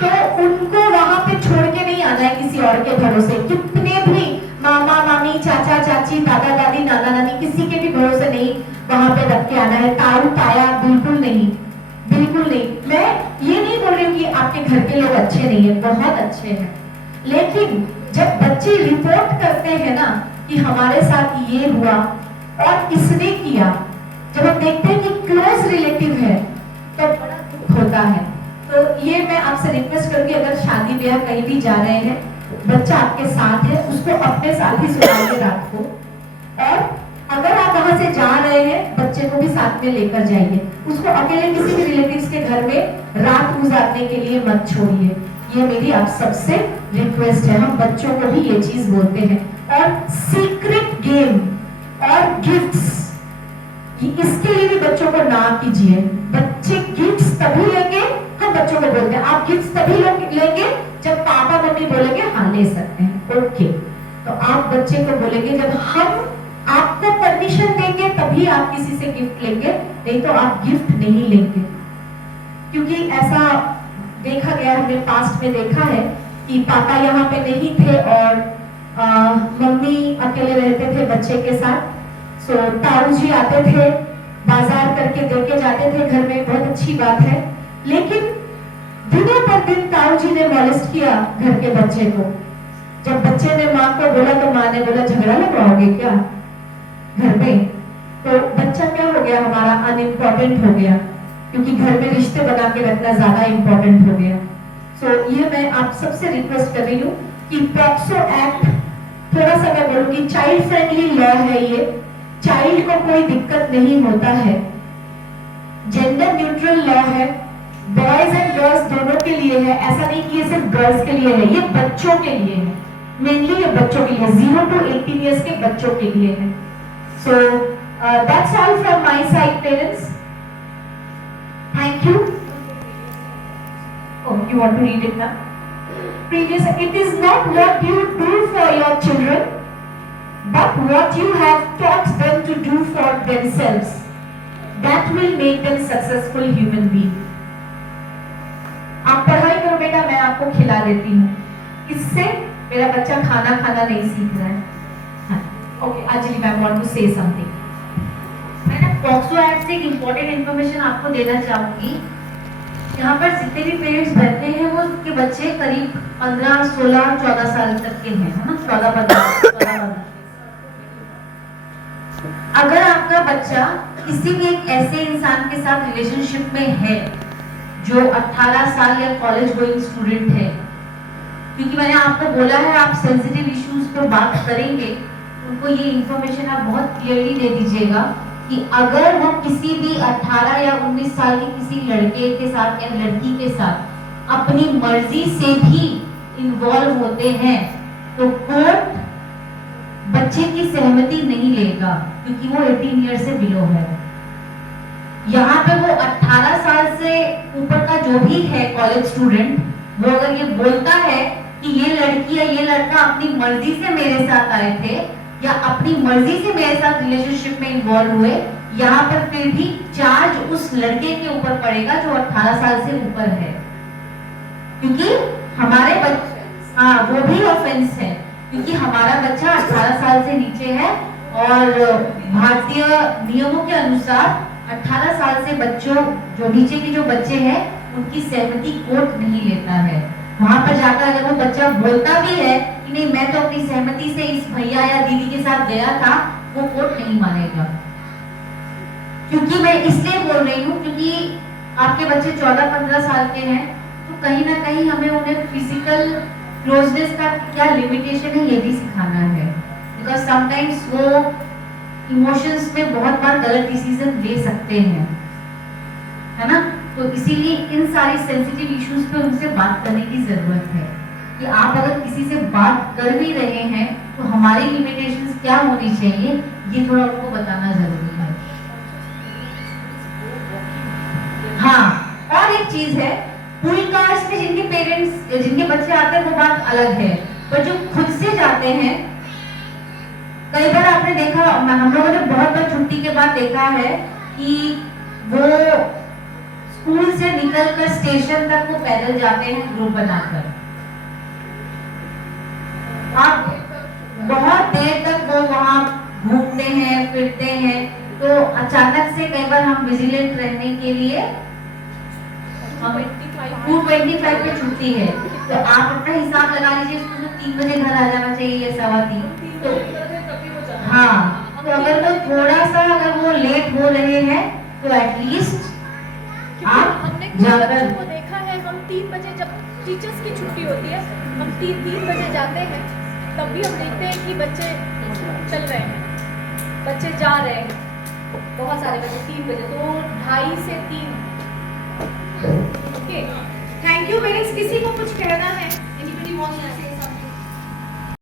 तो उनको वहां पे छोड़ के नहीं आना है किसी और के भरोसे। कितने भी मामा मामी, चाचा चाची, दादा दादी, नाना नानी, किसी के भी भरोसे नहीं वहां पे रख के आना है। ताऊ ताया बिल्कुल नहीं, बिल्कुल नहीं। मैं ये नहीं बोल रही हूँ कि आपके घर के लोग अच्छे नहीं है, बहुत अच्छे हैं, लेकिन जब बच्चे रिपोर्ट करते हैं ना कि हमारे साथ ये हुआ और इसने किया, जब हम देखते हैं कि क्लोज रिलेटिव है तो बड़ा दुख होता है। तो ये मैं आपसे रिक्वेस्ट करूंगी, अगर शादी ब्याह कहीं भी जा रहे हैं, बच्चा आपके साथ है, उसको अपने साथ ही सुला के रखो। और अगर आप वहां से जा रहे हैं, बच्चे को भी साथ में लेकर जाइए। उसको अकेले किसी भी रिलेटिव्स के घर में रात गुजारने के लिए मत छोड़िए। ये मेरी आप सबसे रिक्वेस्ट है। हम बच्चों को भी ये चीज बोलते हैं। और सीक्रेट गेम और गिफ्ट्स, इसके लिए भी बच्चों को ना कीजिए। बच्चे गिफ्ट्स तभी लेंगे, हम बच्चों को बोलते हैं आप गिफ्ट्स तभी लेंगे जब पापा मम्मी बोलेंगे हाँ ले सकते हैं, ओके। तो आप बच्चे को बोलेंगे जब हम आपको परमिशन देंगे तभी आप किसी से गिफ्ट लेंगे, नहीं तो आप गिफ्ट नहीं लेंगे। क्योंकि ऐसा देखा गया, हमने पास्ट में देखा है कि पापा यहाँ पे नहीं थे और मम्मी अकेले रहते थे बच्चे के साथ। सो ताऊ जी आते थे, बाजार करके देके जाते थे घर में, बहुत अच्छी बात है। लेकिन दिनों पर दिन ताऊ जी ने मॉलेस्ट किया घर के बच्चे को। जब बच्चे ने माँ को बोला तो माँ ने बोला झगड़ा लगवाओगे क्या घर में? तो बच्चा क्या हो गया, हमारा अनइम्पोर्टेंट हो गया, क्योंकि घर में रिश्ते बना के रखना ज्यादा इंपॉर्टेंट हो गया। सो ये मैं आप सबसे रिक्वेस्ट कर रही हूँ कि पॉक्सो एक्ट थोड़ा सा मैं बोलूंगी चाइल्ड फ्रेंडली लॉ है। ये चाइल्ड को कोई दिक्कत नहीं होता है, जेंडर न्यूट्रल लॉ है, बॉयज एंड गर्ल्स दोनों के लिए है। ऐसा नहीं कि ये सिर्फ गर्ल्स के लिए है, ये बच्चों के लिए है, मेनली ये बच्चों के लिए, 0 to 18 ईयर्स के बच्चों के लिए है। So that's all from my side parents, thank you. Oh, you want to read it now? Previous, it is not what you do for your children, but what you have taught them to do for themselves, that will make them successful human being. आप पढ़ाई करो बेटा, मैं आपको खिला देती हूँ। इससे मेरा बच्चा खाना खाना नहीं सीख रहा है। Okay, Anjali ma'am want to say something. मैं ना पॉक्सो एक्ट से एक इम्पोर्टेंट इन्फॉर्मेशन आपको देना चाहूंगी। यहाँ पर जितने भी पेरेंट्स बैठे हैं वो के बच्चे करीब 15, 16, 14 साल तक के हैं, है ना, 14-15। अगर आपका बच्चा किसी भी एक ऐसे इंसान के साथ रिलेशनशिप में है जो 18 साल या कॉलेज गोइंग स्टूडेंट है, क्योंकि मैंने आपको बोला है आप सेंसिटिव इश्यूज पर बात करेंगे, उनको ये इंफॉर्मेशन आप बहुत क्लियरली दे दीजिएगा कि अगर वो किसी भी 18 या 19 साल के किसी लड़के के साथ या लड़की के साथ अपनी मर्जी से भी इन्वॉल्व होते हैं तो कोर्ट बच्चे की सहमति नहीं लेगा, क्योंकि वो 18 ईयर से बिलो है। यहाँ पे वो 18 साल से ऊपर का जो भी है कॉलेज स्टूडेंट, वो अगर ये बोलता है कि ये लड़की या ये लड़का अपनी मर्जी से मेरे साथ आए थे या अपनी मर्जी से मेरे साथ रिलेशनशिप में इन्वॉल्व हुए, यहाँ पर फिर भी चार्ज उस लड़के के ऊपर पड़ेगा जो 18 साल से ऊपर है, क्योंकि हमारे बच्चे, हाँ, वो भी ऑफेंस है, क्योंकि हमारा बच्चा 18 साल से नीचे है और भारतीय नियमों के अनुसार 18 साल से बच्चों जो नीचे के जो बच्चे हैं उनकी सहमति कोर्ट नहीं लेता है। वहां पर जाकर अगर वो बच्चा बोलता भी है कि नहीं मैं तो अपनी सहमति से इस भैया या दीदी के साथ गया था, वो कोर्ट नहीं मानेगा। क्योंकि मैं इसलिए बोल रही हूँ क्योंकि आपके बच्चे 14-15 साल के हैं, तो कहीं ना कहीं हमें उन्हें फिजिकल क्लोजनेस का क्या लिमिटेशन है ये भी सिखाना है, बिकॉज समटाइम्स वो इमोशंस में बहुत बार गलत डिसीजन ले सकते हैं, है ना। तो इसीलिए इन सारी सेंसिटिव इश्यूज पे उनसे बात करने की जरूरत है कि आप अगर किसी से बात कर भी रहे हैं तो हमारी लिमिटेशंस क्या होनी चाहिए, ये थोड़ा उनको बताना जरूरी है। हाँ, और एक चीज है, पूल कार्स में जिनके पेरेंट्स जिनके बच्चे आते हैं वो बात अलग है, पर जो खुद से जाते हैं, कई बार आपने देखा, हम लोगों ने बहुत बार छुट्टी के बाद देखा है कि वो स्कूल से निकलकर स्टेशन तक वो पैदल जाते हैं ग्रुप बनाकर। आप बहुत देर तक वो वहां घूमते हैं फिरते हैं, तो अचानक से कई बार हम विजिलेंट रहने के लिए हमें 2:25 पे छुट्टी है, तो आप अपना हिसाब लगा लीजिए, स्कूल में 3 बजे घर आ जाना चाहिए या 3:15। तो हाँ, तो अगर वो थोड़ा सा अगर वो लेट हो रहे हैं तो एटलीस्ट आप हमने जाकर को देखा है, हम 3 बजे जब टीचर्स की छुट्टी होती है, हम 3 बजे जाते हैं, तब भी हम देखते हैं कि बच्चे चल रहे हैं, बच्चे जा रहे हैं, बहुत सारे बच्चे 3 बजे, तो 2:30 से 3। Okay, thank you parents. किसी को कुछ कहना है? एनीबॉडी वांट्स टू से